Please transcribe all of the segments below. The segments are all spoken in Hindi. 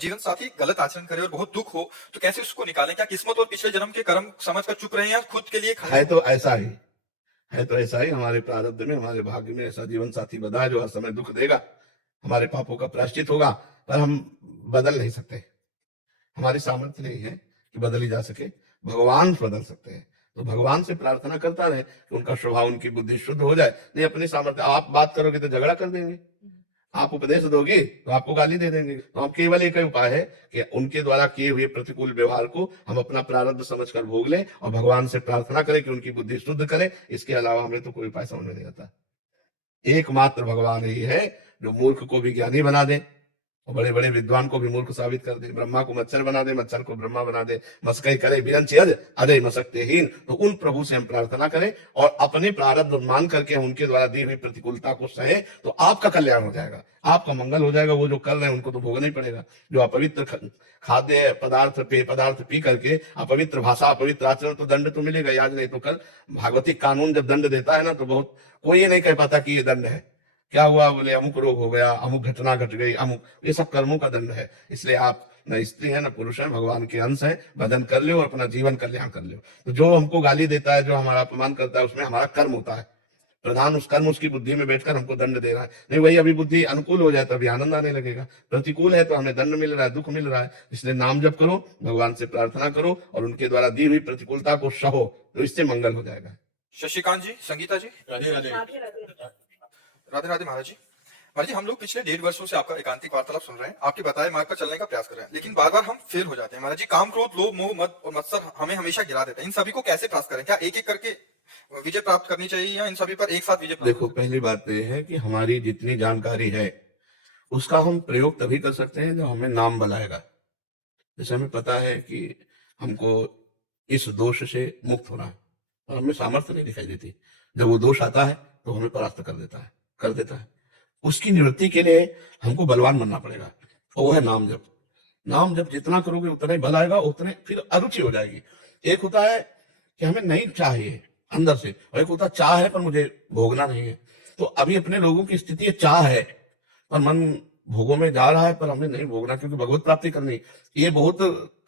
जीवन साथी गलत आचरण करे और बहुत दुख हो तो कैसे उसको निकालें? क्या किस्मत और पिछले जन्म के कर्म समझकर चुप रहे या खुद के लिए खड़े है हों? तो ऐसा ही है तो ऐसा ही हमारे प्रारब्ध में, हमारे भाग्य में ऐसा जीवन साथी बधा है जो हर समय दुख देगा, हमारे पापों का प्रायश्चित होगा, पर हम बदल नहीं सकते। हमारी सामर्थ्य नहीं है कि बदली जा सके। भगवान बदल सकते हैं, तो भगवान से प्रार्थना करता रहे कि उनका स्वभाव, उनकी बुद्धि शुद्ध हो जाए। नहीं अपनी सामर्थ्य, आप बात करोगे तो झगड़ा कर देंगे, आप उपदेश दोगे तो आपको गाली दे देंगे। तो हम केवल एक ही उपाय है कि उनके द्वारा किए हुए प्रतिकूल व्यवहार को हम अपना प्रारब्ध समझकर भोग लें और भगवान से प्रार्थना करें कि उनकी बुद्धि शुद्ध करे। इसके अलावा हमें तो कोई उपाय समझ में नहीं आता। एकमात्र भगवान ही है जो मूर्ख को भी ज्ञानी बना दे और बड़े बड़े विद्वान को भी मूर्ख साबित कर दे। ब्रह्मा को मच्छर बना दे, मच्छर को ब्रह्मा बना दे। मस्कई करे बिरंच अज, अजय मसकते हीन। तो उन प्रभु से हम प्रार्थना करें और अपने प्रारब्ध मान करके उनके द्वारा दी हुई प्रतिकूलता को सहे, तो आपका कल्याण हो जाएगा, आपका मंगल हो जाएगा। वो जो कर रहे हैं उनको तो भोगना ही पड़ेगा। जो अपवित्र खाद्य पदार्थ, पेय पदार्थ पी करके अपवित्र भाषा, अपवित्र आचरण, तो दंड तो मिलेगा ही, आज नहीं तो कल। भागवतिक कानून जब दंड देता है ना, तो बहुत कोई नहीं कह पाता कि ये दंड है। क्या हुआ? बोले अमुक रोग हो गया, अमुक घटना घट गई, अमुक। ये सब कर्मों का दंड है। इसलिए आप न स्त्री है न पुरुष है, भगवान के अंश है। भजन कर लो और अपना जीवन कल्याण कर लो। तो जो हमको गाली देता है, जो हमारा अपमान करता है, उसमें हमारा कर्म होता है प्रधान। उस कर्म उसकी बुद्धि में बैठकर हमको दंड दे रहा है। नहीं, वही अभी बुद्धि अनुकूल हो जाए तो अभी आनंद आने लगेगा। प्रतिकूल है तो हमें दंड मिल रहा है, दुख मिल रहा है। इसलिए नाम जप करो, भगवान से प्रार्थना करो और उनके द्वारा दी हुई प्रतिकूलता को सहो, तो इससे मंगल हो जाएगा। शशिकांत जी, संगीता जी, राधे राधे। राधे राधे महाराज जी। महाराज जी, हम लोग पिछले 1.5 वर्षों से आपका एकांतिक वार्तालाप सुन रहे हैं, आपके बताए मार्ग पर चलने का प्रयास कर रहे हैं, लेकिन बार बार हम फेल हो जाते हैं। महाराज जी, काम, क्रोध, लोभ, मोह, मद और मत्सर हमें हमेशा गिरा देते हैं। इन सभी को कैसे प्राप्त करें? क्या एक एक करके विजय प्राप्त करनी चाहिए या इन सभी पर एक साथ विजय प्राप्त? देखो, पहली बात तो यह है कि हमारी जितनी जानकारी है उसका हम प्रयोग तभी कर सकते हैं जब हमें नाम बुलाएगा। जैसे हमें पता है कि हमको इस दोष से मुक्त होना है और हमें सामर्थ्य नहीं दिखाई देती। जब वो दोष आता है तो हमें परास्त कर देता है। उसकी निवृत्ति के लिए हमको बलवान बनना पड़ेगा और वो है नाम जप। नाम जप जितना करोगे उतना ही बल आएगा, उतने फिर अरुचि हो जाएगी। एक होता है कि हमें नहीं चाहिए अंदर से, और एक होता चाह है पर मुझे भोगना नहीं है। तो अभी अपने लोगों की स्थिति चाह है पर मन भोगों में जा रहा है, पर हमें नहीं भोगना क्योंकि भगवत प्राप्ति करनी। ये बहुत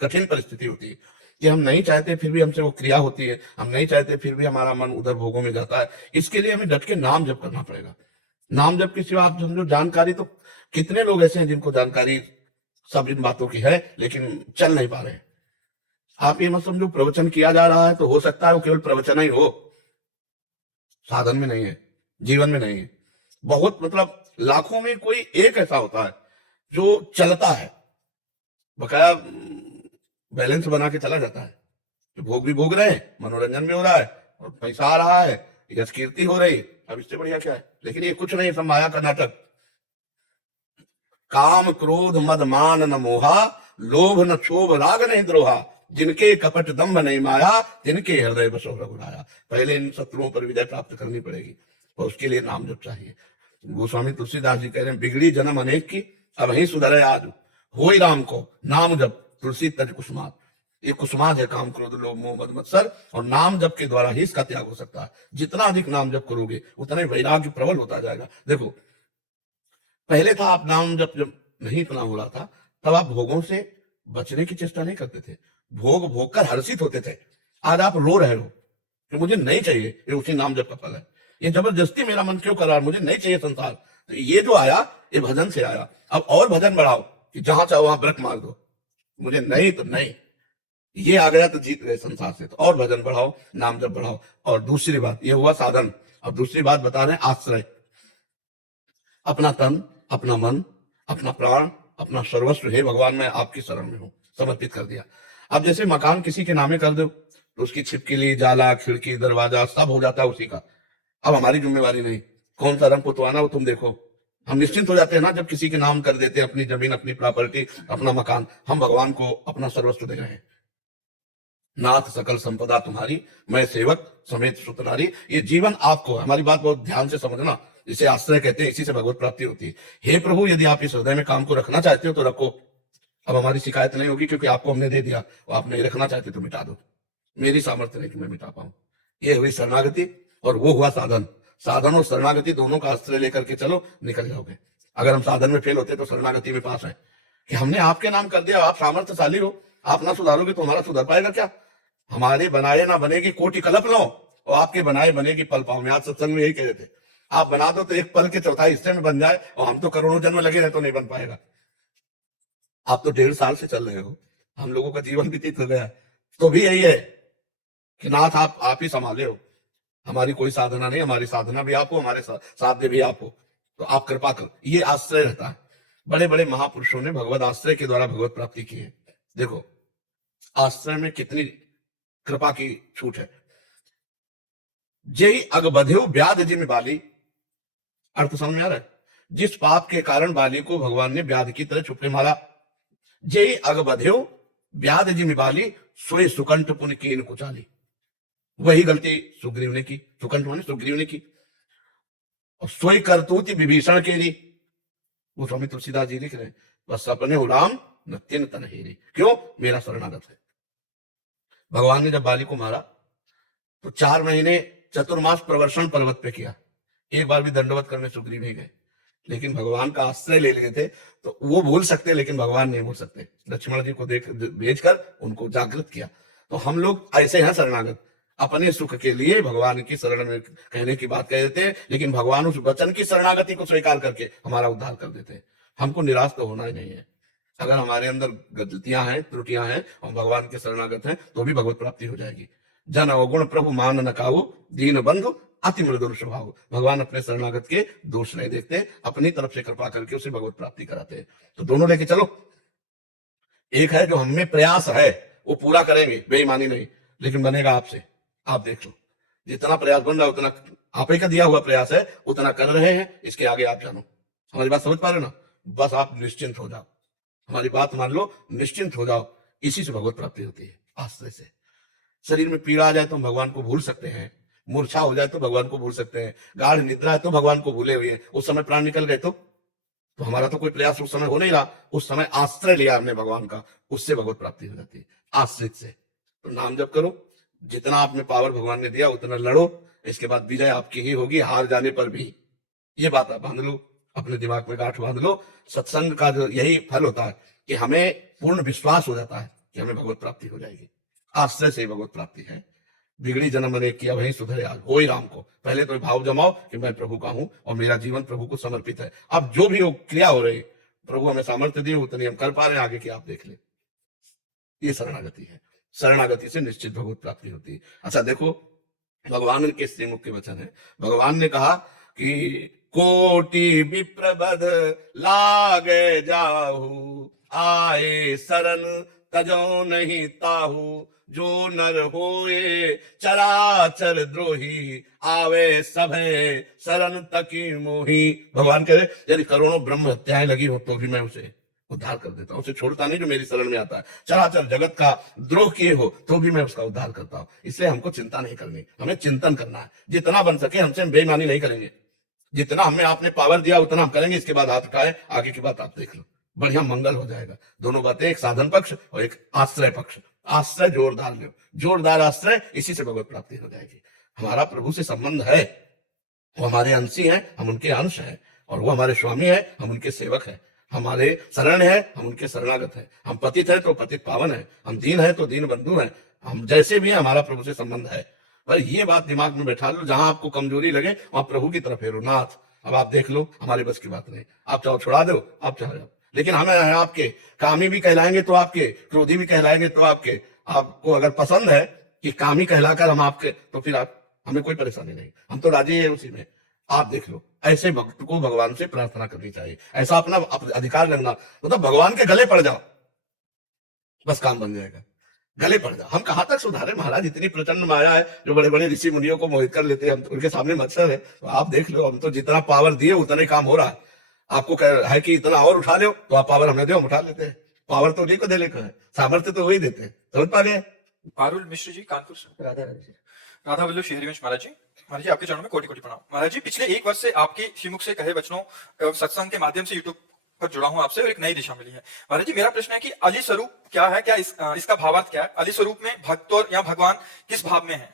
कठिन परिस्थिति होती है कि हम नहीं चाहते फिर भी हमसे वो क्रिया होती है, हम नहीं चाहते फिर भी हमारा मन उधर भोगों में जाता है। इसके लिए हमें डट के नाम जप करना पड़ेगा। नाम जप के सिवा आप समझो जानकारी, तो कितने लोग ऐसे हैं जिनको जानकारी सब इन बातों की है लेकिन चल नहीं पा रहे। आप ये मत समझो प्रवचन किया जा रहा है तो हो सकता है वो केवल प्रवचन ही हो, साधन में नहीं है, जीवन में नहीं है। बहुत मतलब लाखों में कोई एक ऐसा होता है जो चलता है, बकाया बैलेंस बना के चला जाता है। तो भोग भी भोग रहे हैं, मनोरंजन भी हो रहा है और पैसा आ रहा है, यश कीर्ति हो रही। अब इससे बढ़िया क्या है? लेकिन ये कुछ नहीं, सब माया का नाटक। काम क्रोध मद मान न मोहा, लोभ न क्षोभ राग नहीं द्रोहा, जिनके कपट दम्भ नहीं माया, तिनके हृदय बसो रघुराया। पहले इन शत्रुओं पर विजय प्राप्त करनी पड़ेगी और उसके लिए नाम जप चाहिए। गोस्वामी तुलसीदास जी कह रहे हैं, बिगड़ी जन्म अनेक की, अब ही सुधरे आज, होई राम को नाम जप तुलसी तज कुसुमात। ये कुसुमात है काम क्रोध लोभ मोह मद मत्सर, और नाम जप के द्वारा ही इसका त्याग हो सकता है। जितना अधिक नाम जप करोगे उतना ही वैराग्य प्रबल होता जाएगा। देखो, पहले था आप नाम जब नहीं इतना हो रहा था तब आप भोगों से बचने की चेष्टा नहीं करते थे, भोग भोग कर हर्षित होते थे। आज आप रो रहे हो कि मुझे नहीं चाहिए, ये उसी नाम जप का फल है। ये जबरदस्ती मेरा मन क्यों कर रहा है, मुझे नहीं चाहिए संसार। तो ये जो आया ये भजन से आया। अब और भजन बढ़ाओ कि जहां चाहो वहां ब्रेक मार दो, मुझे नहीं तो नहीं। ये आ गया तो जीत गए संसार से। तो और भजन बढ़ाओ, नाम जप बढ़ाओ। और दूसरी बात ये हुआ साधन। अब दूसरी बात बता रहे हैं आश्रय। अपना तन, अपना मन, अपना प्राण, अपना सर्वस्व, हे भगवान मैं आपकी शरण में हूं, समर्पित कर दिया। अब जैसे मकान किसी के नामे कर दो तो उसकी छिपकली, जाला, खिड़की, दरवाजा सब हो जाता है उसी का। अब हमारी जिम्मेवारी नहीं, कौन सा रंग पुतवाना वो तुम देखो। हम निश्चिंत हो जाते हैं ना जब किसी के नाम कर देते हैं अपनी जमीन, अपनी प्रॉपर्टी, अपना मकान। हम भगवान को अपना सर्वस्व दे रहे हैं। नाथ सकल संपदा तुम्हारी, मैं सेवक समेत सुत नारी। ये जीवन आपको, हमारी बात बहुत ध्यान से समझना, इसे आश्रय कहते हैं, इसी से भगवत प्राप्ति होती है। हे प्रभु, यदि आप इस हृदय में काम को रखना चाहते हो तो रखो। अब हमारी शिकायत नहीं होगी क्योंकि आपको हमने दे दिया। और आप नहीं रखना चाहते तो मिटा दो, मेरी सामर्थ्य नहीं कि मैं मिटा पाऊं। ये हुई शरणागति और वो हुआ साधन। साधन और शरणागति दोनों का आश्रय लेकर के चलो, निकल जाओगे। अगर हम साधन में फेल होते तो शरणागति में पास है, कि हमने आपके नाम कर दिया, आप सामर्थ्यशाली हो, आप ना सुधारोगे तो हमारा सुधर पाएगा क्या? हमारे बनाए ना बनेगी कोटि कल्प लो, और आपके बनाए बनेगी पल पाओ में। आज सत्संग में यही कह रहे थे, आप बना दो तो एक पल के चौथाई हिस्से में बन जाए, और हम तो करोड़ों जन्म लगे हैं तो नहीं बन पाएगा। आप तो 1.5 साल से चल रहे हो, हम लोगों का जीवन व्यतीत हो गया है, तो भी यही है कि नाथ आप ही संभाले हो, हमारी कोई साधना नहीं, हमारी साधना भी आप हो, हमारे साध्य भी आप हो, तो आप कृपा कर। ये आश्रय रहता है। बड़े बड़े महापुरुषों ने भगवत आश्रय के द्वारा भगवत प्राप्ति की है। देखो आश्रय में कितनी कृपा की छूट है। जय अग बध्यो व्याध जिम बाली, अर्थ समझ में आ रहा है? जिस पाप के कारण बाली को भगवान ने व्याध की तरह छुपे मारा। जय अग बध्यो व्याध जिम बाली, सोए सुकंठ पुन कीन कुचाली। वही गलती सुग्रीव ने की, सुकंठ माने सुग्रीव ने की, और सोई करतूति विभीषण के लिए। वो स्वामी तुलसीदास जी लिख रहे हैं, बस अपने उड़ाम न तिन तन हेरी। क्यों? मेरा शरणागत है। भगवान ने जब बाली को मारा तो 4 महीने चतुर्मास प्रवर्षण पर्वत पे किया, एक बार भी दंडवत करने सुग्रीव नहीं गए, लेकिन भगवान का आश्रय ले लिए थे तो वो भूल सकते, लेकिन भगवान नहीं भूल सकते। लक्ष्मण जी को देख भेजकर उनको जागृत किया। तो हम लोग ऐसे हैं शरणागत, अपने सुख के लिए भगवान की शरण में कहने की बात कह देते हैं, लेकिन भगवान उस वचन की शरणागति को स्वीकार करके हमारा उद्धार कर देते हैं। हमको निराश तो होना ही नहीं है। अगर हमारे अंदर गलतियां हैं, त्रुटियां हैं, और भगवान के शरणागत हैं, तो भी भगवत प्राप्ति हो जाएगी। जन अवगुण प्रभु मान न काऊ, दीन बंधु अति मृदुल स्वभाव। भगवान अपने शरणागत के दोष नहीं देखते, अपनी तरफ से कृपा करके उसे भगवत प्राप्ति कराते हैं। तो दोनों लेके चलो। एक है जो हमें प्रयास है वो पूरा करेंगे, बेईमानी नहीं, लेकिन बनेगा आपसे। आप देख लो, जितना प्रयास बन रहा है उतना आप ही का दिया हुआ प्रयास है, उतना कर रहे हैं, इसके आगे आप जानो। हमारी बात समझ पा रहे हो ना? बस आप निश्चिंत हो जाओ, हमारी बात मान लो, निश्चिंत हो जाओ। इसी से भगवत प्राप्ति होती है, आश्रय से। शरीर में पीड़ा आ जाए तो हम भगवान को भूल सकते हैं, मूर्छा हो जाए तो भगवान को भूल सकते हैं, गाढ़ निद्रा है तो भगवान को भूले हुए हैं। उस समय प्राण निकल गए तो हमारा तो कोई प्रयास उस समय हो नहीं रहा, उस समय आश्रय लिया हमने भगवान का, उससे भगवत प्राप्ति हो जाती है, आश्रित से। तो नाम जप करो, जितना आप में पावर भगवान ने दिया उतना लड़ो, इसके बाद विजय आपकी ही होगी, हार जाने पर भी। ये बात आप बांध लो, अपने दिमाग में गांठ बांध लो। सत्संग का जो यही फल होता है कि हमें पूर्ण विश्वास हो जाता है कि हमें भगवत प्राप्ति हो जाएगी। आश्रय से भगवत प्राप्ति है। बिगड़ी जन्म ने किया वही सुधरे आज, हो ही राम को। पहले तो भाव जमाओ कि मैं प्रभु का हूं और मेरा जीवन प्रभु को समर्पित है। अब जो भी वो क्रिया हो रही, प्रभु हमें सामर्थ्य दिए, उतनी हम कर पा रहे हैं, आगे की आप देख ले। ये शरणागति है, शरणागति से निश्चित भगवत प्राप्ति होती है। अच्छा देखो, भगवान के श्रीमुख के वचन है। भगवान ने कहा कि कोटि विप्रबध लागे जाहू, आए शरण तजो नहीं ताहू, जो नर होए चराचर द्रोही, आवे सभे शरण तकी मोही। भगवान कह रहे यदि करोड़ों ब्रह्म हत्याएं लगी हो तो भी मैं उसे उद्धार कर देता हूं, उसे छोड़ता नहीं जो मेरी शरण में आता है। चराचर जगत का द्रोह किए हो तो भी मैं उसका उद्धार करता हूं। इसलिए हमको चिंता नहीं करनी, हमें चिंतन करना है। जितना बन सके हमसे हम बेईमानी नहीं करेंगे, जितना हमें आपने पावर दिया उतना हम करेंगे। इसके बाद हाथ उठाए, आगे की बात आप देख लो, बढ़िया मंगल हो जाएगा। दोनों बातें, एक साधन पक्ष और एक आश्रय पक्ष। आश्रय जोरदार लो, जोरदार आश्रय, इसी से भगवत प्राप्ति हो जाएगी। हमारा प्रभु से संबंध है, वो हमारे अंशी हैं, हम उनके अंश हैं, और वो हमारे स्वामी है, हम उनके सेवक हैं। हमारे शरण है, हम उनके शरणागत हैं। हम पतित है तो पतित पावन है, हम दीन है तो दीन बंधु हैं। हम जैसे भी हैं, हमारा प्रभु से संबंध है। पर ये बात दिमाग में बैठा लो, जहां आपको कमजोरी लगे वहां प्रभु की तरफ फेरो। नाथ अब आप देख लो, हमारे बस की बात नहीं, आप चाहो छुड़ा दो, आप चाहो, लेकिन हमें आपके कामी भी कहलाएंगे तो आपके, क्रोधी भी कहलाएंगे तो आपके। आपको अगर पसंद है कि कामी कहलाकर हम आपके, तो फिर आप, हमें कोई परेशानी नहीं, हम तो राजी है उसी में। आप देख लो, ऐसे भक्त को भगवान से प्रार्थना करनी चाहिए, ऐसा अपना अधिकार लगना, मतलब भगवान के गले पड़ जाओ, बस काम बन जाएगा। गले पड़ जाओ। हम कहां तक सुधारे महाराज, इतनी प्रचंड माया है जो बड़े बड़े ऋषि मुनियों को मोहित कर लेते हैं, हम तो उनके सामने मच्छर है। तो आप देख लो, हम तो जितना पावर दिए उतना ही काम हो रहा है। आपको कह है कि इतना और उठा लो, तो आप पावर हमें दो, हम उठा लेते हैं। पावर तो उन्हीं को देने का है, सामर्थ्य तो वही देते हैं। समझ पा गए? पारुल मिश्र जी, कानपुर से। राधा राधे। राधा वल्लभ श्रीहरिवंश महाराज जी, महाराज जी आपके चरणों में कोटि कोटि प्रणाम। महाराज जी, पिछले 1 वर्ष से आपके श्रीमुख से कहे वचनों एवं सत्संग के माध्यम से यूट्यूब पर जुड़ा हूं आपसे, और एक नई दिशा मिली है। महाराज जी, मेरा प्रश्न है कि अली स्वरूप क्या है, क्या इसका भावार्थ क्या है? अली स्वरूप में भक्त और या भगवान किस भाव में है?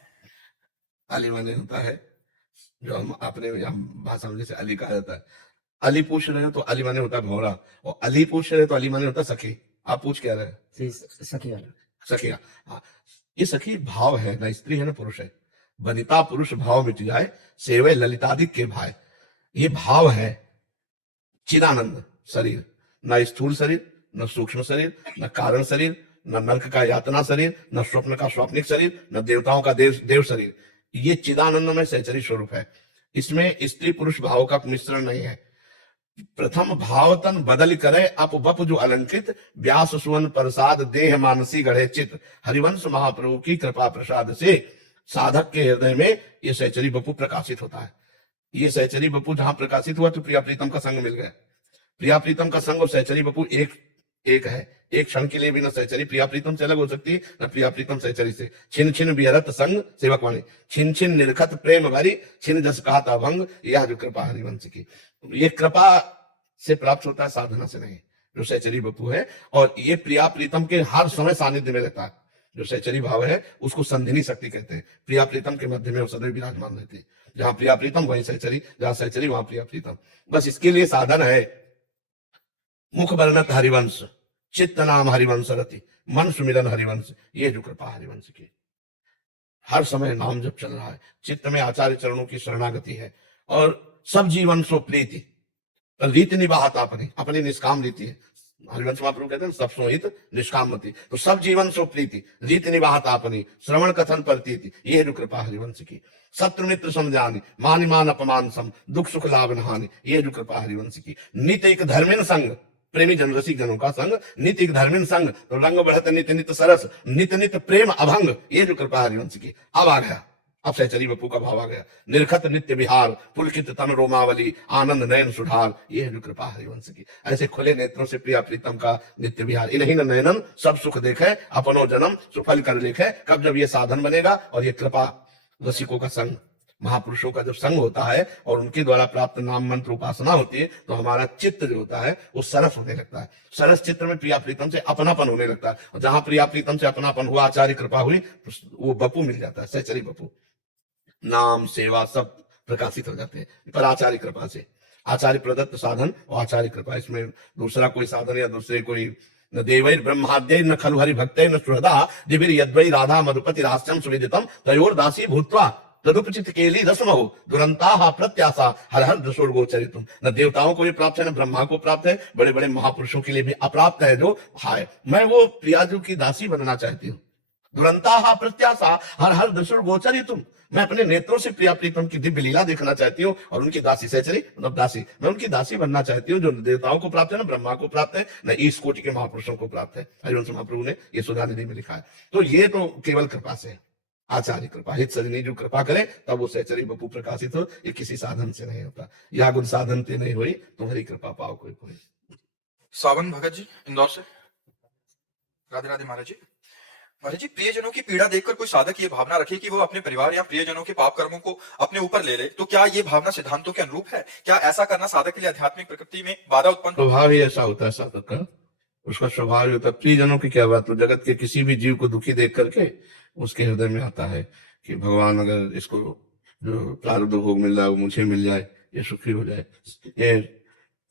अली माने होता है जो हम अपने भाषा में जैसे अली कहा जाता है, अली पूछ रहे हो तो अली माने होता है भौरा, और अली पूछ रहे हो तो अली माने होता है सखी। आप पूछ क्या रहे हैं? सखी वाला। सखिया। हाँ, ये सखी भाव है, ना स्त्री है ना पुरुष है। वनिता पुरुष भाव मिट जाए, सेवे ललितादिक के भाई। ये भाव है चिदानंद शरीर, न स्थूल शरीर, न सूक्ष्म शरीर, न कारण शरीर, न नरक का यातना शरीर, न स्वप्न का स्वाप्निक शरीर, न देवताओं का देव शरीर। ये चिदानंद में सहचरी स्वरूप है। इसमें स्त्री पुरुष भाव का मिश्रण नहीं है। प्रथम भावतन बदल करे अप बप जो अलंकृत, व्यास सुवन प्रसाद देह मानसी गढ़े चित। हरिवंश महाप्रभु की कृपा प्रसाद से साधक के हृदय में ये सहचरी बपू प्रकाशित होता है। ये सहचरी बपू जहां प्रकाशित हुआ तो प्रिया प्रीतम का संग मिल गया। प्रिया प्रीतम का संग और सहचरी बपू एक है। एक क्षण के लिए भी न सहचरी प्रिया प्रीतम से अलग हो सकती है, न प्रिया प्रीतम सहचरी से। छिन छिन विहरत संग सेवक वाणी, छिन छिन निरखत प्रेम भरी, छिन जस कहता भंग, यह जो कृपा हरिवंश की। ये कृपा से प्राप्त होता है, साधना से नहीं, जो सहचरी बपू है। और ये प्रिया प्रीतम के हर समय सानिध्य में रहता है। जो सहचरी भाव है उसको संधिनी शक्ति कहते हैं। प्रिया प्रीतम के मध्य में वो सदैव विराजमान रहती है। जहां प्रिया प्रीतम वहीं सहचरी, जहां सहचरी वहां प्रिया प्रीतम। बस इसके लिए साधन है मुख वर्णत हरिवंश, चित्त नाम हरिवंश रति, मन सुमिरन हरिवंश। ये जो कृपा हरिवंश की, हर समय नाम जब चल रहा है, चित्त में आचार्य चरणों की शरणागति है, और सब जीवन सो प्रीति, रीति निवाहता अपनी, अपनी निष्काम रीति है। हरिवंश महाप्रभु कहते हैं सब सोहित निष्काम मति, तो सब जीवन सो प्रीति, रीति निवाहता अपनी, श्रवण कथन प्रतीति। ये जो कृपा हरिवंश की। शत्रु मित्र समझानी, मान मान अपमान सम, दुख सुख लाभ नहानी। ये जो कृपा हरिवंश की। नित्य एक धर्मिन संग, प्रेमी जन रसिक जनों का संग, नित्य एक धर्मिन संग, तो रंग बढ़त नित्य नित्य सरस, नित्य नित्य प्रेम अभंग। ये जो कृपा हरिवंश की। अब आ गया, अब सहचरी बपू का भाव आ गया। निरखत नित्य विहार, पुलकित तन रोमावली, आनंद नयन सुधार। ये है जो कृपा हरिवंश की। ऐसे खुले नेत्रों से प्रिया प्रीतम का नित्य विहार। इन्हीं नयनन सब सुख देखे, अपनो जन्म सुफल कर लेखे। कब जब ये साधन बनेगा और ये कृपा रसिकों का संग, महापुरुषों का जब संग होता है और उनके द्वारा प्राप्त नाम मंत्र उपासना होती है, तो हमारा चित्त जो होता है वो सरस होने लगता है। सरस चित्र में प्रिया प्रीतम से अपनापन होने लगता है, और जहां प्रिया प्रीतम से अपनापन हुआ, आचार्य कृपा हुई, तो वो बपू मिल जाता है, सहचरी बपू। नाम सेवा सब प्रकाशित हो जाते हैं, पर आचार्य कृपा से। आचार्य प्रदत्त साधन और आचार्य कृपा, इसमें दूसरा कोई साधन या दूसरे कोई न देवैर ब्रह्माद्यै न खलु हरि भक्तै न सुहृदा दिविर यद्वै राधा मधुपति राष्ट्रम सुविदितम तयोर दासी भूत्वा तदुपचित केली रसमहो दुरंताहा प्रत्याशा हर हर दशोर गोचरितुम। न देवताओं को भी प्राप्त है, न ब्रह्मा को प्राप्त है, बड़े बड़े महापुरुषों के लिए भी अप्राप्त है। जो हाय, मैं वो प्रियाजू की दासी बनना चाहती हूँ। दुरंताहा प्रत्याशा हर हर दशोर गोचरितुम, मैं अपने नेत्रों से प्रिया प्रीतम की दिव्य लीला देखना चाहती हूँ, और उनकी दासी सहचरी मतलब दासी, मैं उनकी दासी बनना चाहती हूँ, जो देवताओं को प्राप्त है, ना ब्रह्मा को प्राप्त है, न इस कोटि के महापुरुषों को प्राप्त है। हरिवंश महाप्रभु ने ये सुधा निधि में लिखा है। तो ये तो केवल कृपा से है, आचार्य कृपा। हित सजनी जो कृपा करे तब वो सहचरी बपू प्रकाशित हो। ये किसी साधन से नहीं होता। या गुण साधन ते नहीं हुई, तुम्हारी कृपा पाओ कोई कोई। सावन भगत जी इंदौर से। राधे राधे महाराज जी। महाराज जी, प्रियजनों की पीड़ा देखकर कोई साधक ये भावना रखे कि वो अपने परिवार या प्रियजनों के पाप कर्मों को अपने ऊपर ले ले, तो क्या ये भावना सिद्धांतों के अनुरूप है? क्या ऐसा करना साधक के लिए आध्यात्मिक प्रकृति में बाधा उत्पन्न? स्वभाव ही ऐसा होता है साधक का, उसका स्वभाव ही होता है। प्रियजनों की क्या बात, तो जगत के किसी भी जीव को दुखी देख करके उसके हृदय में आता है कि भगवान अगर इसको जो प्रारब्ध भोग मिल रहा है वो मुझे मिल जाए, ये सुखी हो जाए। ये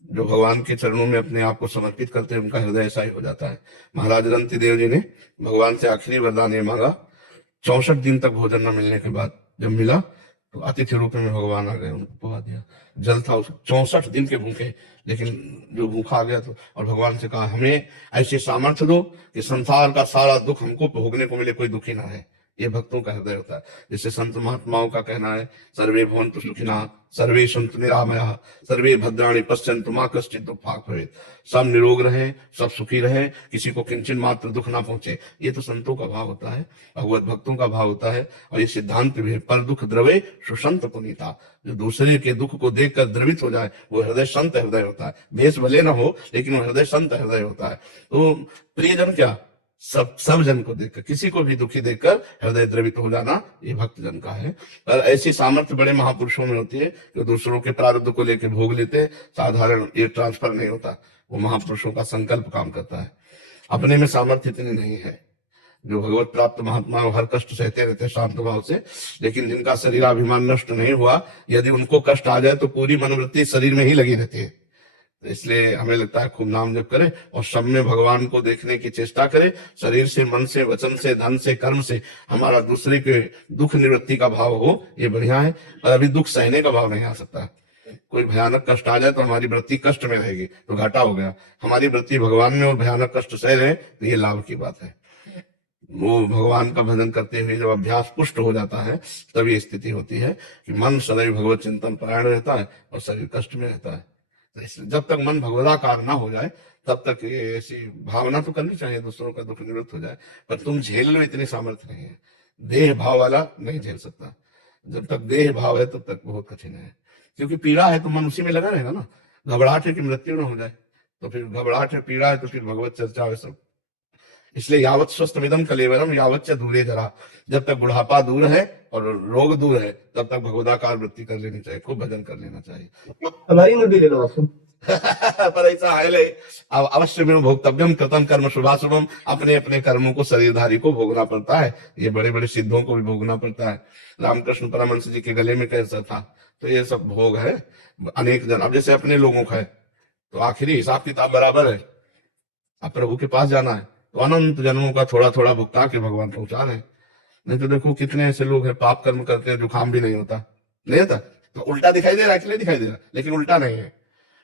जो भगवान के चरणों में अपने आप को समर्पित करते हैं, उनका हृदय ऐसा ही हो जाता है। महाराज रंती देव जी ने भगवान से आखिरी वरदान ये मांगा, 64 दिन तक भोजन न मिलने के बाद जब मिला तो अतिथि रूप में भगवान आ गए, उनको पवा दिया। जल था उसको, 64 दिन के भूखे, लेकिन जो भूखा आ गया तो, और भगवान से कहा हमें ऐसे सामर्थ्य दो कि संसार का सारा दुख हमको भोगने को मिले, कोई दुखी ना है। ये भक्तों का हृदय होता है। जिससे संत महात्माओं का कहना है, सर्वे भवन्तु सुखिनः, सर्वे सन्तु निरामयाः, सर्वे भद्राणि पश्यन्तु मा कश्चित् दुःखभाग् भवेत्। सब निरोग रहे, सब सुखी रहे, किसी को किंचन मात्र दुख ना पहुंचे। ये तो संतों का भाव होता है, भगवत भक्तों का भाव होता है। और ये सिद्धांत भी है, पर दुख द्रवे सुसंत पुनीता। जो दूसरे के दुख को देखकर द्रवित हो जाए वो हृदय संत हृदय होता है। भेष भले ना हो, लेकिन वो हृदय संत हृदय होता है। तो प्रियजन क्या, सब जन को देखकर, किसी को भी दुखी देखकर हृदय द्रवित हो जाना, ये भक्त जन का है। और ऐसी सामर्थ्य बड़े महापुरुषों में होती है जो दूसरों के प्रारब्ध को लेकर भोग लेते। साधारण ये ट्रांसफर नहीं होता, वो महापुरुषों का संकल्प काम करता है। अपने में सामर्थ्य इतनी नहीं है। जो भगवत प्राप्त महात्मा हर कष्ट सहते रहते हैं शांत भाव से, लेकिन जिनका शरीराभिमान नष्ट नहीं हुआ, यदि उनको कष्ट आ जाए तो पूरी मनोवृत्ति शरीर में ही लगी रहती है। तो इसलिए हमें लगता है खूब नाम जप करें और सब में भगवान को देखने की चेष्टा करें, शरीर से, मन से, वचन से, धन से, कर्म से हमारा दूसरे के दुख निवृत्ति का भाव हो, ये बढ़िया है। और अभी दुख सहने का भाव नहीं आ सकता। कोई भयानक कष्ट आ जाए तो हमारी वृत्ति कष्ट में रहेगी तो घाटा हो गया। हमारी वृत्ति भगवान में और भयानक कष्ट सह रहे तो ये लाभ की बात है। वो भगवान का भजन करते हुए जब अभ्यास पुष्ट हो जाता है तब ये स्थिति होती है कि मन सदैव भगवत चिंतन परायण रहता है और शरीर कष्ट में रहता है। तो इसलिए जब तक मन भगवदाकार ना हो जाए तब तक ये ऐसी भावना तो करनी चाहिए दूसरों का दुख निवृत्त हो जाए, पर तुम झेल लो इतनी सामर्थ्य नहीं है। देह भाव वाला नहीं झेल सकता। जब तक देह भाव है तब तक बहुत कठिन है, क्योंकि पीड़ा है तो मन उसी में लगा रहेगा ना। घबराहट है कि मृत्यु न हो जाए, तो फिर घबराहट है, पीड़ा है तो फिर भगवत चर्चा है सब। इसलिए यावत स्वस्थ विदम कलेवरम यावत च दूरे जरा, जब तक बुढ़ापा दूर है और रोग दूर है तब तक भगवदाकार वृत्ति कर लेनी चाहिए, खूब भजन कर लेना चाहिए। हमारी नोट भी ले लो आपको। पर ऐसा है ले, अब अवश्य में भोक्तव्यम कृतम कर्म शुभाशुभम, अपने अपने कर्मों को शरीरधारी को भोगना पड़ता है। ये बड़े बड़े सिद्धों को भी भोगना पड़ता है। रामकृष्ण परमहंस जी के गले में कैंसर था, तो ये सब भोग है अनेक जन। अब जैसे अपने लोगों का है तो आखिरी हिसाब किताब बराबर है। अब प्रभु के पास जाना है तो अनंत जन्मों का थोड़ा थोड़ा भुगता के भगवान पहुंचा रहे हैं। नहीं तो देखो कितने ऐसे लोग हैं पाप कर्म करते हैं, जुकाम भी नहीं होता, नहीं होता, तो उल्टा दिखाई दे रहा है, अकेले दिखाई दे रहा है, लेकिन उल्टा नहीं है।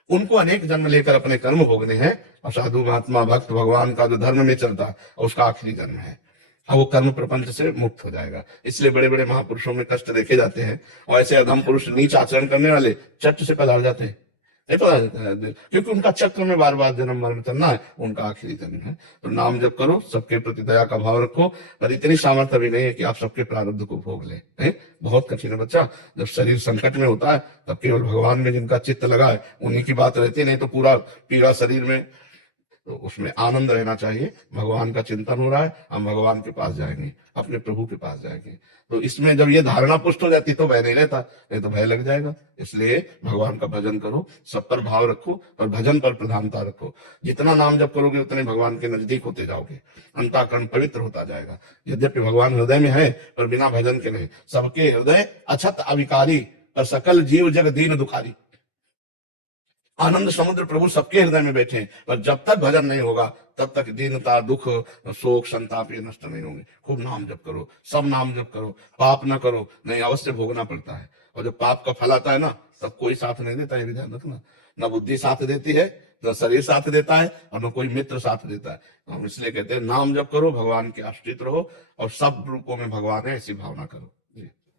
उनको अनेक जन्म लेकर अपने कर्म भोगने हैं। और साधु महात्मा भक्त भगवान का जो धर्म में चलता है उसका आखिरी जन्म है, और वो कर्म प्रपंच से मुक्त हो जाएगा। इसलिए बड़े बड़े महापुरुषों में कष्ट देखे जाते हैं, और ऐसे अधम पुरुष नीच आचरण करने वाले चट से पधार जाते हैं, नहीं पता जाता है, क्योंकि उनका चक्र में बार बार जन्म मरण करना है, उनका आखिरी जन्म है। तो नाम जप करो, सबके प्रति दया का भाव रखो, पर इतनी सामर्थ्य भी नहीं है कि आप सबके प्रारब्ध को भोग ले। बहुत कठिन है बच्चा। जब शरीर संकट में होता है तब केवल भगवान में जिनका चित्त लगा है उन्हीं की बात रहती, नहीं तो पूरा पीड़ा शरीर में। तो उसमें आनंद रहना चाहिए। भगवान का चिंतन हो रहा है, हम भगवान के पास जाएंगे, अपने प्रभु के पास जाएंगे। तो इसमें जब ये धारणा पुष्ट हो जाती तो भय नहीं रहता, नहीं तो भय लग जाएगा। इसलिए भगवान का भजन करो, सब पर भाव रखो और भजन पर प्रधानता रखो। जितना नाम जप करोगे उतने भगवान के नजदीक होते जाओगे, अंतःकरण पवित्र होता जाएगा। यद्यपि भगवान हृदय में है पर बिना भजन के नहीं। सबके हृदय अछत अविकारी, पर सकल जीव जग दीन दुखारी। आनंद समुद्र प्रभु सबके हृदय में बैठे हैं, पर जब तक भजन नहीं होगा तब तक दीनता, दुख, शोक, संताप ये नष्ट नहीं होंगे। खूब नाम जप करो, सब नाम जप करो, पाप ना करो, नहीं अवश्य भोगना पड़ता है। और जब पाप का फल आता है ना तब कोई साथ नहीं देता, ये भी ध्यान रखना। न बुद्धि साथ देती है, न शरीर साथ देता है, और न कोई मित्र साथ देता है। हम इसलिए कहते हैं नाम जप करो, भगवान के आश्रित रहो, और सब रूपों में भगवान है ऐसी भावना करो।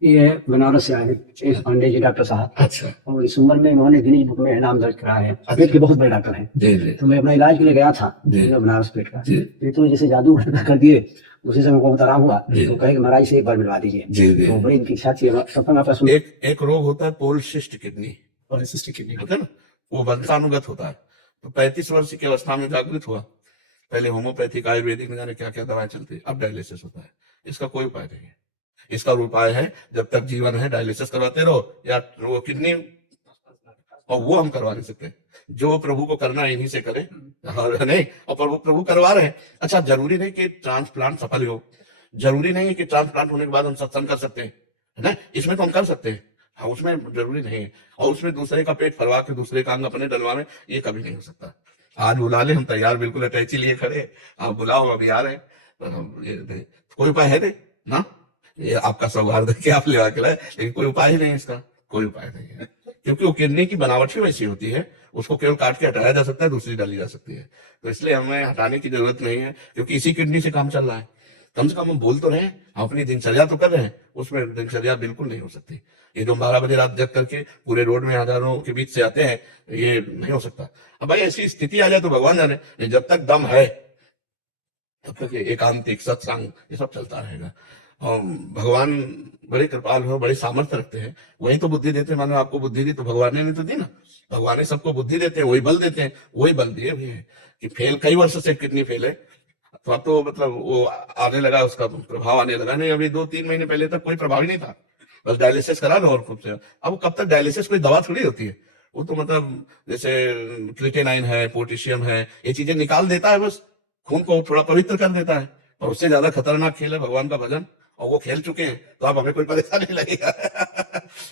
ये बनारस से आए एक पांडे जी डॉक्टर साहब। अच्छा। और दिसंबर में उन्होंने गिनीज बुक में नाम दर्ज करा है। पेट के बहुत बड़े डॉक्टर हैं। जी जी। तो मैं अपना इलाज के लिए गया था बनारस पेट का। तो जैसे जादू कर दिए, उसी समय बहुत आराम हुआ। तो कहे कि महाराज से एक बार मिलवा दीजिए। तो बड़ी इनकी इच्छा थी। एक रोग होता है पोलसिस्ट किडनी, होता है ना, वो वंशानुगत होता है। तो 35 वर्ष की अवस्था में जागृत हुआ। पहले होम्योपैथिक, आयुर्वेदिक में जाने क्या क्या दवाएं चलती है, अब डायलिसिस होता है। इसका कोई उपाय नहीं है। इसका उपाय है जब तक जीवन है डायलिसिस करवाते रहो, या वो किडनी, और वो हम करवा नहीं सकते। जो प्रभु को करना है इन्हीं से करें, और नहीं, और वो प्रभु करवा रहे हैं। अच्छा, जरूरी नहीं कि ट्रांसप्लांट सफल हो, जरूरी नहीं है कि ट्रांसप्लांट होने के बाद हम सत्संग कर सकते हैं, है ना। इसमें तो हम कर सकते हैं, हाँ, उसमें जरूरी नहीं है। और उसमें दूसरे का पेट फरवा के दूसरे का अंग अपने डलवा में, ये कभी नहीं हो सकता। आज बुला ले, हम तैयार बिल्कुल अटैची लिए खड़े, आप बुलाओ, अभी आ रहे हैं। कोई उपाय है नहीं ना, ये आपका सौहार्द है कि आप ले आके लाए, लेकिन कोई उपाय ही नहीं है इसका, कोई उपाय नहीं है। क्योंकि वो किडनी की बनावट ही वैसी होती है, उसको केवल काट के हटाया जा सकता है, दूसरी डाली जा सकती है। तो इसलिए हमें हटाने की जरूरत नहीं है, क्योंकि इसी किडनी से काम चल रहा है। कम से कम हम बोल तो रहे हैं, हम अपनी दिनचर्या तो कर रहे हैं, उसमें दिनचर्या बिल्कुल नहीं हो सकती। ये जो 12 बजे रात जग करके पूरे रोड में हजारों के बीच से आते हैं, ये नहीं हो सकता। अब भाई ऐसी स्थिति आ जाए तो भगवान जाने, जब तक दम है तब तक एकांतिक सत्संग ये सब चलता रहेगा। और भगवान बड़े कृपाल हो, बड़े सामर्थ्य रखते हैं, वही तो बुद्धि देते हैं। मानो आपको बुद्धि दी तो भगवान ने तो दी ना, भगवान ने सबको बुद्धि देते हैं, वही बल देते हैं, वही बल दिए भी है कि फेल कई वर्ष से किडनी फेल है, तो अब तो मतलब वो आने लगा, उसका प्रभाव आने लगा। नहीं, अभी 2-3 महीने पहले तक कोई प्रभाव ही नहीं था, बस डायलिसिस करा लो और खुद से। अब कब तक डायलिसिस कोई दवा थोड़ी होती है, वो तो मतलब जैसे क्रिएटिनिन है, पोटेशियम है, ये चीजें निकाल देता है, बस खून को थोड़ा पवित्र कर देता है, और उससे ज्यादा खतरनाक खेल है भगवान का भजन, और वो खेल चुके हैं तो अब हमें कोई परेशानी नहीं लगेगा।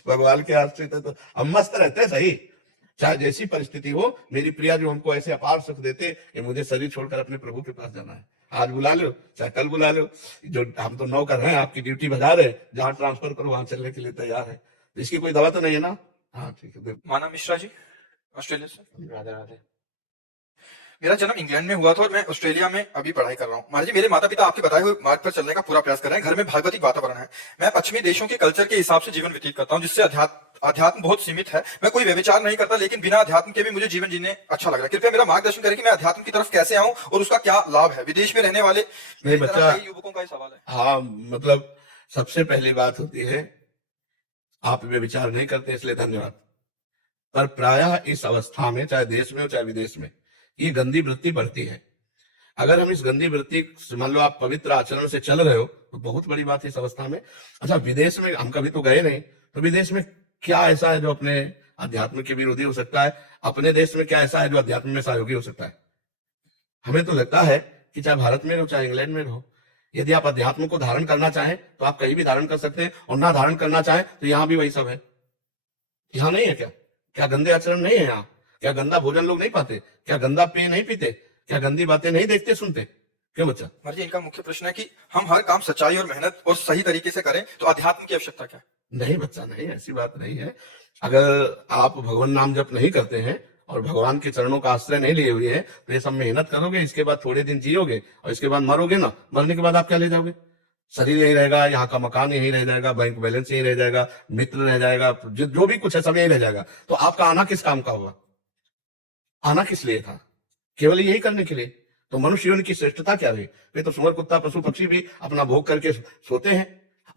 भगवान के आश्रित है तो हम मस्त रहते हैं, सही चाहे जैसी परिस्थिति हो। मेरी प्रिया जो हमको ऐसे अपार सुख देते कि मुझे शरीर छोड़कर अपने प्रभु के पास जाना है, आज बुला लो चाहे कल बुला लो, जो हम तो नौकर हैं, आपकी ड्यूटी बजा रहे, जहां ट्रांसफर करो वहां चलने के लिए तैयार है। तो इसकी कोई दवा तो नहीं है ना? हाँ ठीक है। माना मिश्रा जी, ऑस्ट्रेलिया से। राधे राधे। मेरा जन्म इंग्लैंड में हुआ था और मैं ऑस्ट्रेलिया में अभी पढ़ाई कर रहा हूँ। महाराज जी, मेरे माता पिता आपके बताए हुए मार्ग पर चलने का पूरा प्रयास कर रहे हैं। घर में भागवतिक वातावरण है। मैं पश्चिमी देशों के कल्चर के हिसाब से जीवन व्यतीत करता हूँ, जिससे अध्यात्म बहुत सीमित है। मैं कोई व्यभिचार नहीं करता, लेकिन बिना अध्यात्म के भी मुझे जीवन जीने अच्छा लग रहा है। कृपया मेरा मार्गदर्शन करें कि मैं अध्यात्म की तरफ कैसे आऊं और उसका क्या लाभ है। विदेश में रहने वाले नहीं बच्चा, कई युवकों का ये सवाल है। हाँ मतलब सबसे पहली बात होती है, आप व्यभिचार नहीं करते इसलिए धन्यवाद। पर प्रायः इस अवस्था में, चाहे देश में हो चाहे विदेश में, ये गंदी वृत्ति बढ़ती है। अगर हम इस गंदी वृत्ति, मान लो आप पवित्र आचरण से चल रहे हो तो बहुत बड़ी बात है इस अवस्था में। अच्छा, विदेश में हम कभी तो गए नहीं, तो विदेश में क्या ऐसा है जो अपने अध्यात्म के विरोधी हो सकता है? अपने देश में क्या ऐसा है जो अध्यात्म में सहयोगी हो सकता है? हमें तो लगता है कि चाहे भारत में रहो चाहे इंग्लैंड में रहो, यदि आप अध्यात्म को धारण करना चाहें तो आप कहीं भी धारण कर सकते हैं, और ना धारण करना चाहें तो यहाँ भी वही सब है। यहाँ नहीं है क्या? क्या गंदे आचरण नहीं है यहाँ? क्या गंदा भोजन लोग नहीं पाते? क्या गंदा पेय नहीं पीते? क्या गंदी बातें नहीं देखते सुनते? क्यों बच्चा? महाराज जी, इनका मुख्य प्रश्न है कि हम हर काम सच्चाई और मेहनत और सही तरीके से करें, तो अध्यात्म की आवश्यकता क्या है? नहीं बच्चा, नहीं, ऐसी बात नहीं है। अगर आप भगवान नाम जप नहीं करते हैं और भगवान के चरणों का आश्रय नहीं लिए हुए हैं, तो ये सब मेहनत करोगे, इसके बाद थोड़े दिन जियोगे और इसके बाद मरोगे ना, मरने के बाद आप क्या ले जाओगे? शरीर यही रहेगा, यहाँ का मकान यही रह जाएगा, बैंक बैलेंस यही रह जाएगा, मित्र रह जाएगा, जो भी कुछ है सब यही रह जाएगा। तो आपका आना किस काम का होगा? आना किस लिए था? केवल यही करने के लिए। तो मनुष्य जीवन की श्रेष्ठता क्या रही? वे तो सुअर, कुत्ता, पशु पक्षी भी अपना भोग करके सोते हैं।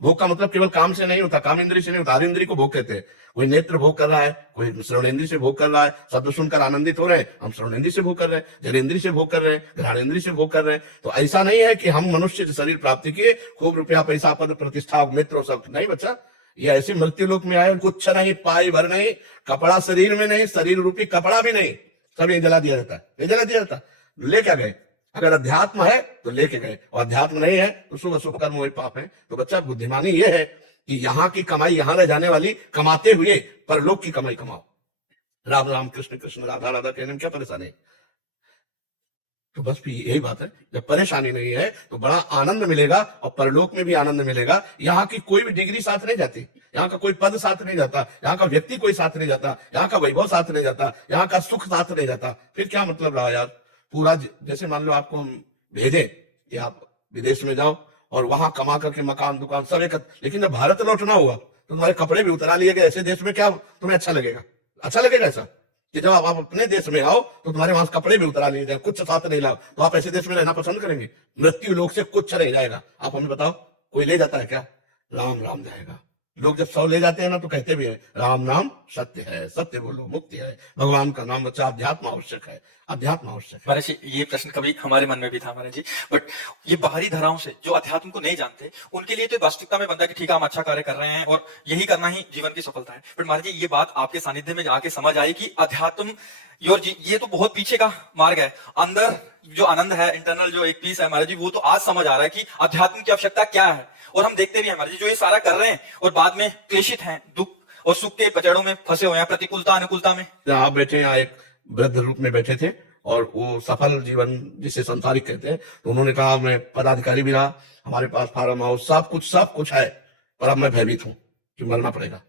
भोग का मतलब केवल काम से नहीं होता, काम इंद्रिय से नहीं होता, हर इंद्रिय को भोग कहते हैं। कोई नेत्र भोग कर रहा है, कोई श्रवणेंद्रिय से भोग कर रहा है, शब्द सुनकर आनंदित हो रहे हैं, हम श्रवणेंद्रिय से भोग कर रहे हैं, जनेंद्रिय से भोग कर रहे हैं, घ्राणेंद्रिय से भोग कर रहे हैं। तो ऐसा नहीं है कि हम मनुष्य शरीर प्राप्ति किए, खूब रुपया पैसा पद प्रतिष्ठा मित्र सब नहीं बच्चा। ये ऐसे मृत्यु लोक में आए, कुछ नहीं, पाई भर नहीं, कपड़ा शरीर में नहीं, शरीर रूपी कपड़ा भी नहीं, सब ये जला दिया जाता है। ये जला दिया जाता है, ले क्या गए? अगर अध्यात्म है तो लेके गए, और अध्यात्म नहीं है तो शुभ अशुभ कर्म वही पाप है। तो बच्चा, बुद्धिमानी ये है कि यहाँ की कमाई यहाँ रह जाने वाली, कमाते हुए परलोक की कमाई कमाओ। राम राम कृष्ण कृष्ण राधा राधा कहने में क्या परेशानी? तो बस भी यही बात है, जब परेशानी नहीं है तो बड़ा आनंद मिलेगा, और परलोक में भी आनंद मिलेगा। यहाँ की कोई भी डिग्री साथ नहीं जाती, यहाँ का कोई पद साथ नहीं जाता, यहाँ का व्यक्ति कोई साथ नहीं जाता, यहाँ का वैभव साथ नहीं जाता, यहाँ का सुख साथ नहीं जाता। फिर क्या मतलब रहा यार? पूरा जैसे मान लो आपको हम भेजे कि आप विदेश में जाओ और वहां कमा करके मकान दुकान सब एक, लेकिन जब भारत लौटना हुआ तो तुम्हारे कपड़े भी उतरा लिए गए। ऐसे देश में क्या तुम्हें अच्छा लगेगा? अच्छा लगेगा ऐसा कि जब आप अपने देश में आओ तो तुम्हारे वहां कपड़े भी उतरा लिए जाए, कुछ साथ नहीं लाओ, तो आप ऐसे देश में रहना पसंद करेंगे? मृत्यु लोक से कुछ रह जाएगा। आप हमें बताओ, कोई ले जाता है क्या? राम राम जाएगा। लोग जब 100 ले जाते हैं ना तो कहते भी है राम नाम सत्य है, सत्य बोलो मुक्ति है, भगवान का नाम बच्चा, अध्यात्म आवश्यक है, अध्यात्म आवश्यक है। महाराज जी, ये प्रश्न कभी हमारे मन में भी था महाराज जी, बट ये बाहरी धाराओं से जो अध्यात्म को नहीं जानते उनके लिए तो वास्तविकता में बनता है कि ठीक है, हम अच्छा कार्य कर रहे हैं और यही करना ही जीवन की सफलता है। बट महाराज जी, ये बात आपके सानिध्य में जाके समझ आई कि अध्यात्म ये तो बहुत पीछे का मार्ग है। अंदर जो आनंद है, इंटरनल जो एक पीस है महाराज जी, वो तो आज समझ आ रहा है कि अध्यात्म की आवश्यकता क्या है। और हम देखते भी हैं महाराज जी, जो ये सारा कर रहे हैं और बाद में क्लेशित हैं, दुख और सुख के पचड़ों में फंसे हुए हैं, प्रतिकूलता अनुकूलता में। आप बैठे यहाँ एक वृद्ध रूप में बैठे थे और वो सफल जीवन जिसे संसारिक कहते हैं, तो उन्होंने कहा मैं पदाधिकारी भी रहा, हमारे पास फार्म हाउस सब कुछ है, पर अब मैं भयभीत हूँ कि मरना पड़ेगा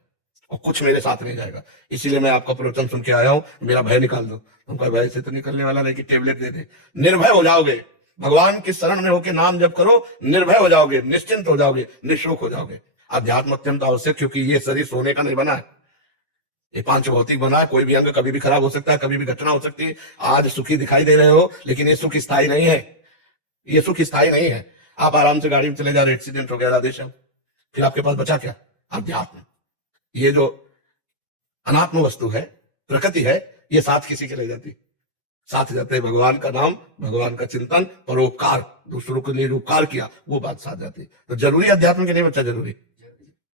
और कुछ मेरे साथ नहीं जाएगा, इसीलिए मैं आपका प्रवचन सुन के आया हूँ, मेरा भय निकाल दो। उनका भय से तो निकलने वाला नहीं कि टेबलेट दे दे, निर्भय हो जाओगे, भगवान की शरण में होकर नाम जप करो, निर्भय हो जाओगे, निश्चिंत हो जाओगे, निशोक हो जाओगे। अध्यात्म अत्यंत आवश्यक, क्योंकि ये शरीर सोने का नहीं बना है, ये पांच भौतिक बना है। कोई भी अंग कभी भी खराब हो सकता है, कभी भी घटना हो सकती है। आज सुखी दिखाई दे रहे हो, लेकिन ये सुख स्थायी नहीं है, ये सुख स्थायी नहीं है। आप आराम से गाड़ी में चले जा रहे, एक्सीडेंट हो गया राधे श्याम, फिर आपके पास बचा क्या? अध्यात्म। ये जो अनात्म वस्तु है, प्रकृति है, ये साथ किसी के ले जाती, साथ जाते भगवान का नाम, भगवान का चिंतन, परोपकार, दूसरों को निरुपकार किया, वो बात साथ जाती। तो जरूरी अध्यात्म के नहीं बच्चा, जरूरी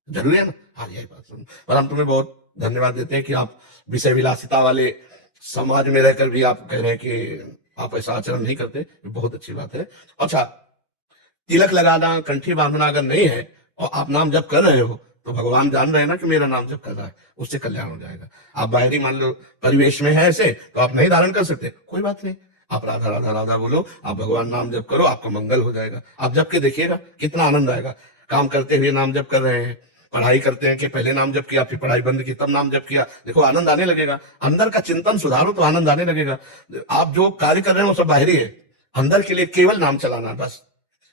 है ना? हाँ, यही बात सुन। पर हम तुम्हें बहुत धन्यवाद देते हैं कि आप विषय विलासिता वाले समाज में रहकर भी आप कह रहे हैं कि आप ऐसा आचरण नहीं करते, बहुत अच्छी बात है। अच्छा, तिलक लगाना, कंठी बांधना अगर नहीं है और आप नाम जप कर रहे हो तो भगवान जान रहे हैं ना कि मेरा नाम जप कर रहा है, उससे कल्याण हो जाएगा। आप बाहरी मान लो परिवेश में है ऐसे तो आप नहीं धारण कर सकते, कोई बात नहीं, आप राधा राधा राधा बोलो, आप भगवान नाम जप करो, आपका मंगल हो जाएगा। आप जप के देखिएगा कितना आनंद आएगा। काम करते हुए नाम जप कर रहे हैं, पढ़ाई करते हैं कि पहले नाम जप किया फिर पढ़ाई बंद की तब नाम जप किया, देखो आनंद आने लगेगा। अंदर का चिंतन सुधारो तो आनंद आने लगेगा। आप जो कार्य कर रहे हो वो सब बाहरी है, अंदर के लिए केवल नाम चलाना बस।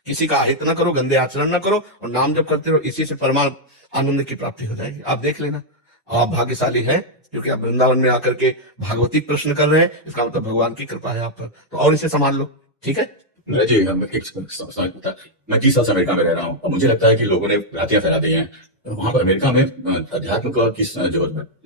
किसी का अहित न करो, गंदे आचरण न करो और नाम जप करते रहो, इसी से परमात्म आनंद की प्राप्ति हो जाएगी। आप देख लेना, और आप भाग्यशाली हैं क्योंकि आप वृंदावन में आकर के भागवती प्रश्न कर रहे हैं, इसका मतलब भगवान की कृपा है आप पर। तो और इसे संभाल लो, ठीक है। जी मैं 30 साल से अमेरिका में रह रहा हूँ और मुझे लगता है कि लोगों ने रातियां फैला दी हैं। वहां पर अमेरिका में अध्यात्म का किस जो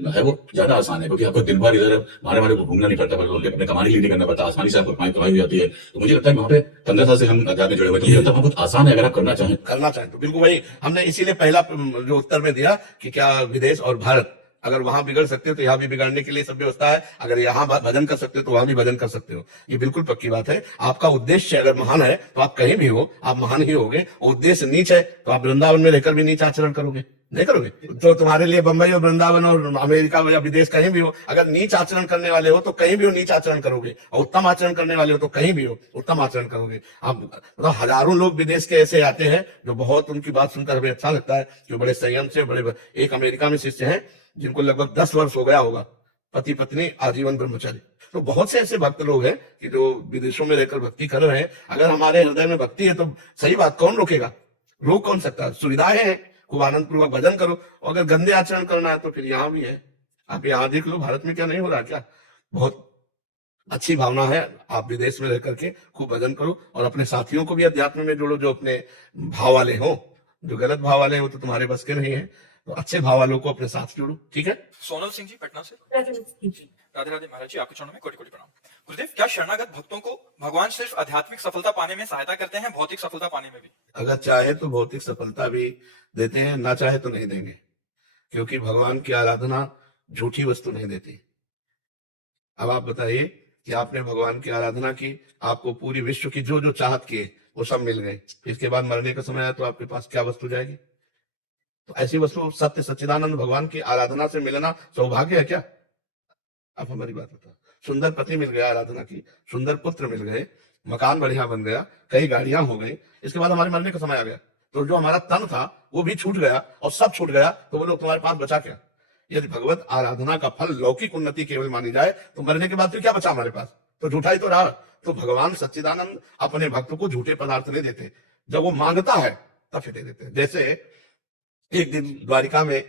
है वो ज्यादा आसान है, क्योंकि आपको दिन भर इधर मारे मारे को घूमना नहीं पड़ता, बल्कि अपने कमाने के लिए नहीं करना पड़ता, आसानी से आपको कमाई हो जाती है। तो मुझे लगता है वहाँ पे 15 साल से हम अध्यात्म में जुड़े हुए, तो मुझे लगता है बहुत आसान है अगर आप करना चाहें तो बिल्कुल वही हमने इसीलिए पहला जो उत्तर में दिया कि क्या विदेश और भारत, अगर वहां बिगड़ सकते हो तो यहाँ भी बिगड़ने के लिए सब व्यवस्था है, अगर यहाँ भजन कर सकते हो तो वहां भी भजन कर सकते हो। ये बिल्कुल पक्की बात है। आपका उद्देश्य अगर महान है तो आप कहीं भी हो आप महान ही होगे, उद्देश्य नीच है तो आप वृंदावन में रहकर भी नीच आचरण करोगे, नहीं करोगे। तो तुम्हारे लिए बंबई और वृंदावन और अमेरिका या विदेश कहीं भी हो, अगर नीच आचरण करने वाले हो तो कहीं भी हो नीच आचरण करोगे, और उत्तम आचरण करने वाले हो तो कहीं भी हो उत्तम आचरण करोगे। आप मतलब हजारों लोग विदेश के ऐसे आते हैं जो बहुत उनकी बात सुनकर हमें अच्छा लगता है, जो बड़े संयम से बड़े, एक अमेरिका में शिष्य हैं जिनको लगभग 10 वर्ष हो गया होगा, पति पत्नी आजीवन ब्रह्मचारी। तो बहुत से ऐसे भक्त लोग हैं कि जो विदेशों में रहकर भक्ति कर रहे हैं। अगर हमारे हृदय में भक्ति है तो सही बात, कौन रोकेगा, रोक कौन सकता है। सुविधाएं हैं, खूब आनंद पूर्वक भजन करो, और अगर गंदे आचरण करना है तो फिर यहाँ भी है। आप यहाँ देख लो भारत में क्या नहीं हो रहा, क्या बहुत अच्छी भावना है। आप विदेश में रह करके खूब भजन करो और अपने साथियों को भी अध्यात्म में जोड़ो, जो अपने भाव वाले हो। जो गलत भाव वाले हो तो तुम्हारे बस के नहीं है, तो अच्छे भाव वालों को अपने साथ जोड़ो, ठीक है। सोनल सिंह जी पटना से। राधे राधे महाराज जी, आपके चरणों में कोटि कोटि प्रणाम। गुरुदेव, क्या शरणागत भक्तों को भगवान सिर्फ आध्यात्मिक सफलता पाने में सहायता करते हैं, भौतिक सफलता पाने में भी? अगर चाहे तो भौतिक सफलता भी देते हैं, ना चाहे तो नहीं देंगे, क्योंकि भगवान की आराधना झूठी वस्तु नहीं देती। अब आप बताइए कि आपने भगवान की आराधना की, आपको पूरी विश्व की जो जो चाहत किए वो सब मिल गए, इसके बाद मरने का समय आया तो आपके पास क्या वस्तु जाएगी? तो ऐसी वस्तु सत्य सच्चिदानंद भगवान की आराधना से मिलना सौभाग्य है क्या? आप हमारी बात बताओ। सुंदर पति मिल गया आराधना की, सुंदर पुत्र मिल गए, मकान बढ़िया बन गया, कई गाड़ियां हो गई, इसके बाद हमारे मरने का समय आ गया तो जो हमारा तन था वो भी छूट गया और सब छूट गया, तो बोलो तुम्हारे पास बचा क्या? यदि भगवत आराधना का फल लौकिक उन्नति केवल मानी जाए तो मरने के बाद फिर क्या बचा हमारे पास? तो झूठा ही तो रहा। तो भगवान सच्चिदानंद अपने भक्त को झूठे पदार्थ नहीं देते, जब वो मांगता है तब फिर दे देते। जैसे एक दिन द्वारिका में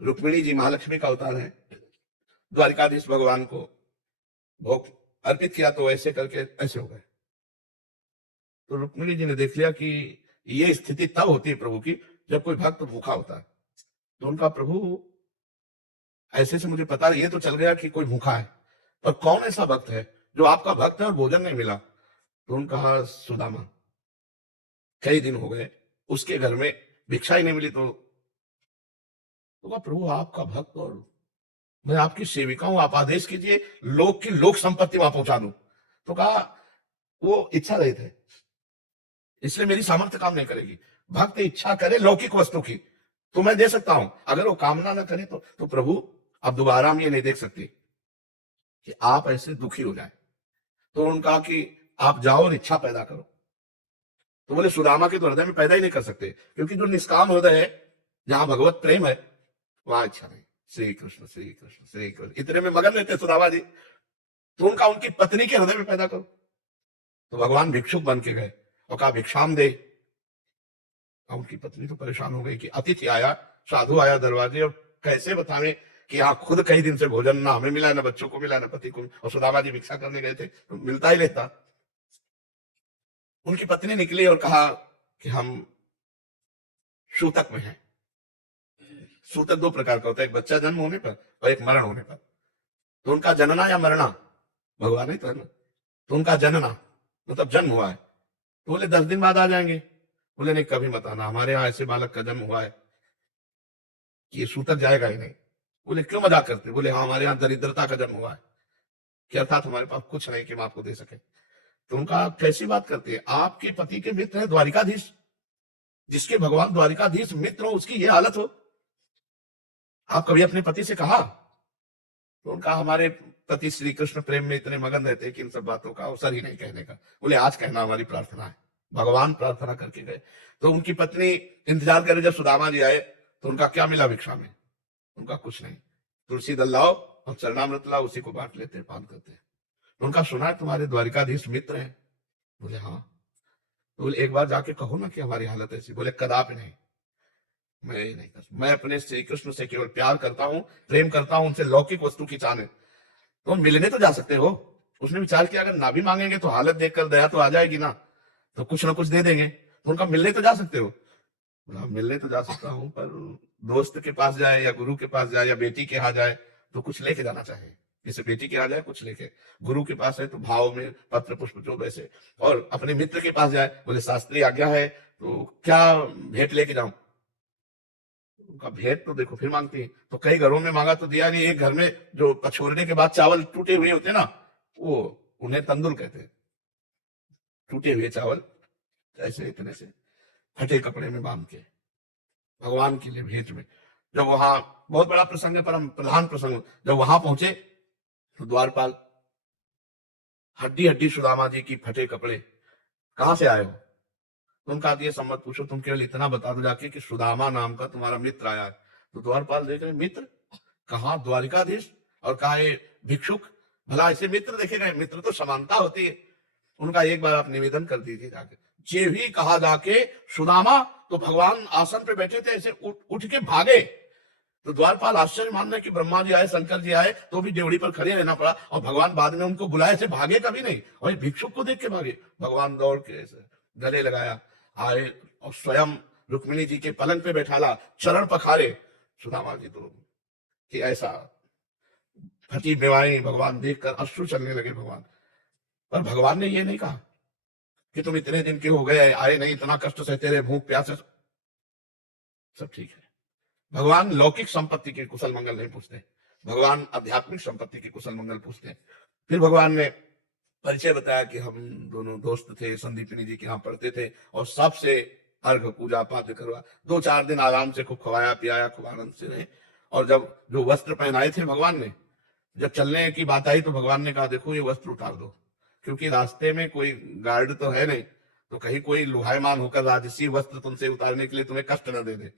रुक्मिणी जी महालक्ष्मी का अवतार है, द्वारिकाधीश भगवान को भोग अर्पित किया तो ऐसे करके ऐसे हो गए। तो रुक्मिणी जी ने देख लिया कि ये स्थिति तब होती है प्रभु की जब कोई भक्त भूखा होता है। तो उनका प्रभु ऐसे से मुझे पता ये तो चल गया कि कोई भूखा है, पर कौन ऐसा भक्त है जो आपका भक्त है और भोजन नहीं मिला? तो उन्होंने कहा सुदामा, कई दिन हो गए उसके घर में भिक्षा ही नहीं मिली। तो कहा प्रभु आपका भक्त और मैं आपकी सेविका हूं, आप आदेश कीजिए लोक की लोक संपत्ति वहां पहुंचा दूं। तो कहा वो इच्छा रहित है, इसलिए मेरी सामर्थ्य काम नहीं करेगी। भक्त इच्छा करे लौकिक वस्तु की तो मैं दे सकता हूं, अगर वो कामना ना करे तो प्रभु अब दोबारा हम ये नहीं देख सकते कि आप ऐसे दुखी हो जाए। तो उन्होंने कहा कि आप जाओ और इच्छा पैदा करो। तो बोले सुदामा के तो हृदय में पैदा ही नहीं कर सकते, क्योंकि जो निष्काम हृदय है जहां भगवत प्रेम है वहां इच्छा नहीं। श्री कृष्ण श्री कृष्ण श्री कृष्ण इतने में मगन रहते सुदामा जी। तो उनका उनकी पत्नी के हृदय में पैदा करो। तो भगवान भिक्षुक बन के गए और कहा भिक्षाम दे। उनकी पत्नी तो परेशान हो गई कि अतिथि आया, साधु आया दरवाजे, और कैसे बतावे कि यहाँ खुद कई दिन से भोजन ना हमें मिला, ना बच्चों को मिला, ना पति को, और सुदामा जी भिक्षा करने गए थे तो मिलता ही लेता। उनकी पत्नी निकली और कहा कि हम सूतक में हैं। सूतक दो प्रकार का होता है, एक बच्चा जन्म होने पर और एक मरण होने पर। तो उनका जनना या मरना भगवान ही तो है ना। तो उनका जनना मतलब जन्म हुआ है, तो बोले 10 दिन बाद आ जाएंगे। बोले नहीं कभी मत आना, हमारे यहाँ ऐसे बालक का जन्म हुआ है कि ये सूतक जाएगा ही नहीं। बोले क्यों मजाक करते? बोले हाँ हमारे यहाँ दरिद्रता का जन्म हुआ है, कि अर्थात हमारे पास कुछ नहीं कि हम आपको दे सके। तो उनका कैसी बात करते हैं, आपके पति के मित्र है द्वारिकाधीश, जिसके भगवान द्वारिकाधीश मित्र हो उसकी ये हालत हो। आप कभी अपने पति से कहा? तो उनका हमारे पति श्री कृष्ण प्रेम में इतने मगन रहते हैं कि इन सब बातों का अवसर ही नहीं कहने का। बोले आज कहना हमारी प्रार्थना है। भगवान प्रार्थना करके गए तो उनकी पत्नी इंतजार करे जब सुदामा जी आए तो उनका क्या मिला भिक्षा में? उनका कुछ नहीं, तुलसी दल लाओ और चरणामृत लाओ, उसी को बांट लेते हैं, पान करते हैं। उनका सुना है तुम्हारे द्वारिकाधीश मित्र हैं? बोले हाँ। तो बोले एक बार जाके कहो ना कि हमारी हालत ऐसी। बोले कदापि नहीं, मैं ये नहीं कर, मैं अपने श्री कृष्ण से केवल प्यार करता हूँ, प्रेम करता हूँ, उनसे लौकिक वस्तु की चाह नहीं। तो मिलने तो जा सकते हो। उसने विचार किया अगर ना भी मांगेंगे तो हालत देखकर दया तो आ जाएगी ना, तो कुछ ना कुछ दे देंगे। तो उनका मिलने तो जा सकते हो? बोला मिलने तो जा सकता हूँ, पर दोस्त के पास जाए या गुरु के पास जाए या बेटी के यहाँ जाए तो कुछ लेके जाना चाहिए। जैसे बेटी के यहाँ जाए कुछ लेके, गुरु के पास है तो भाव में पत्र पुष्प जो वैसे, और अपने मित्र के पास जाए बोले शास्त्रीय आज्ञा है तो क्या भेंट लेके जाऊं? उनका भेंट तो देखो फिर मांगती है। तो कई घरों में मांगा तो दिया नहीं। एक घर में जो पछोड़ने के बाद चावल टूटे हुए होते ना, वो उन्हें तंदुल कहते हैं। टूटे हुए चावल ऐसे इतने से फटे कपड़े में बांध के भगवान के लिए भेंट में। जब वहां बहुत बड़ा प्रसंग है, परम प्रधान प्रसंग, जब वहां पहुंचे तो द्वारपाल हड्डी हड्डी सुदामा जी की फटे कपड़े, कहां से आए हो? तो उनका ये सम्मत पूछो, तुम केवल इतना बता दो जाके कि सुदामा नाम का तुम्हारा मित्र आया है। तो द्वारपाल देख रहे मित्र कहा? द्वारिकाधीश और कहा भिक्षुक, भला ऐसे मित्र देखे गए? मित्र तो समानता होती है। उनका एक बार आप निवेदन कर दीजिए जाके। जे भी कहा जाके सुदामा, तो भगवान आसन पे बैठे थे, ऐसे उठ के भागे। तो द्वारपाल आश्चर्य मान रहे कि ब्रह्मा जी आए, शंकर जी आए, तो भी ड्योढ़ी पर खड़े रहना पड़ा, और भगवान बाद में उनको बुलाए, ऐसे भागे कभी नहीं। और भिक्षुक को देख के भागे। भगवान दौड़ के ऐसे गले लगाया, आए और स्वयं रुक्मिणी जी के पलंग पे बैठाला, चरण पखारे। सुदामा जी तो कि ऐसा फटी बेवाई भगवान देखकर अश्रु चलने लगे भगवान। पर भगवान ने ये नहीं कहा कि तुम इतने दिन के हो गए, आए नहीं, इतना कष्ट सहते रहे, भूख प्यास, सब ठीक है। भगवान लौकिक संपत्ति के कुशल मंगल नहीं पूछते, भगवान आध्यात्मिक संपत्ति के कुशल मंगल पूछते हैं। फिर भगवान ने परिचय बताया कि हम दोनों दोस्त थे, संदीपिनी जी के यहाँ पढ़ते थे, और सबसे अर्घ पूजा पाठ करवा, 2-4 दिन आराम से खूब खवाया पियाया, खूब आनंद से रहे। और जब जो वस्त्र पहनाए थे भगवान ने, जब चलने की बात आई तो भगवान ने कहा देखो ये वस्त्र उतार दो, क्योंकि रास्ते में कोई गार्ड तो है नहीं, तो कहीं कोई लुहायमान होकर राजसी वस्त्र तुमसे उतारने के लिए तुम्हें कष्ट न दे दे।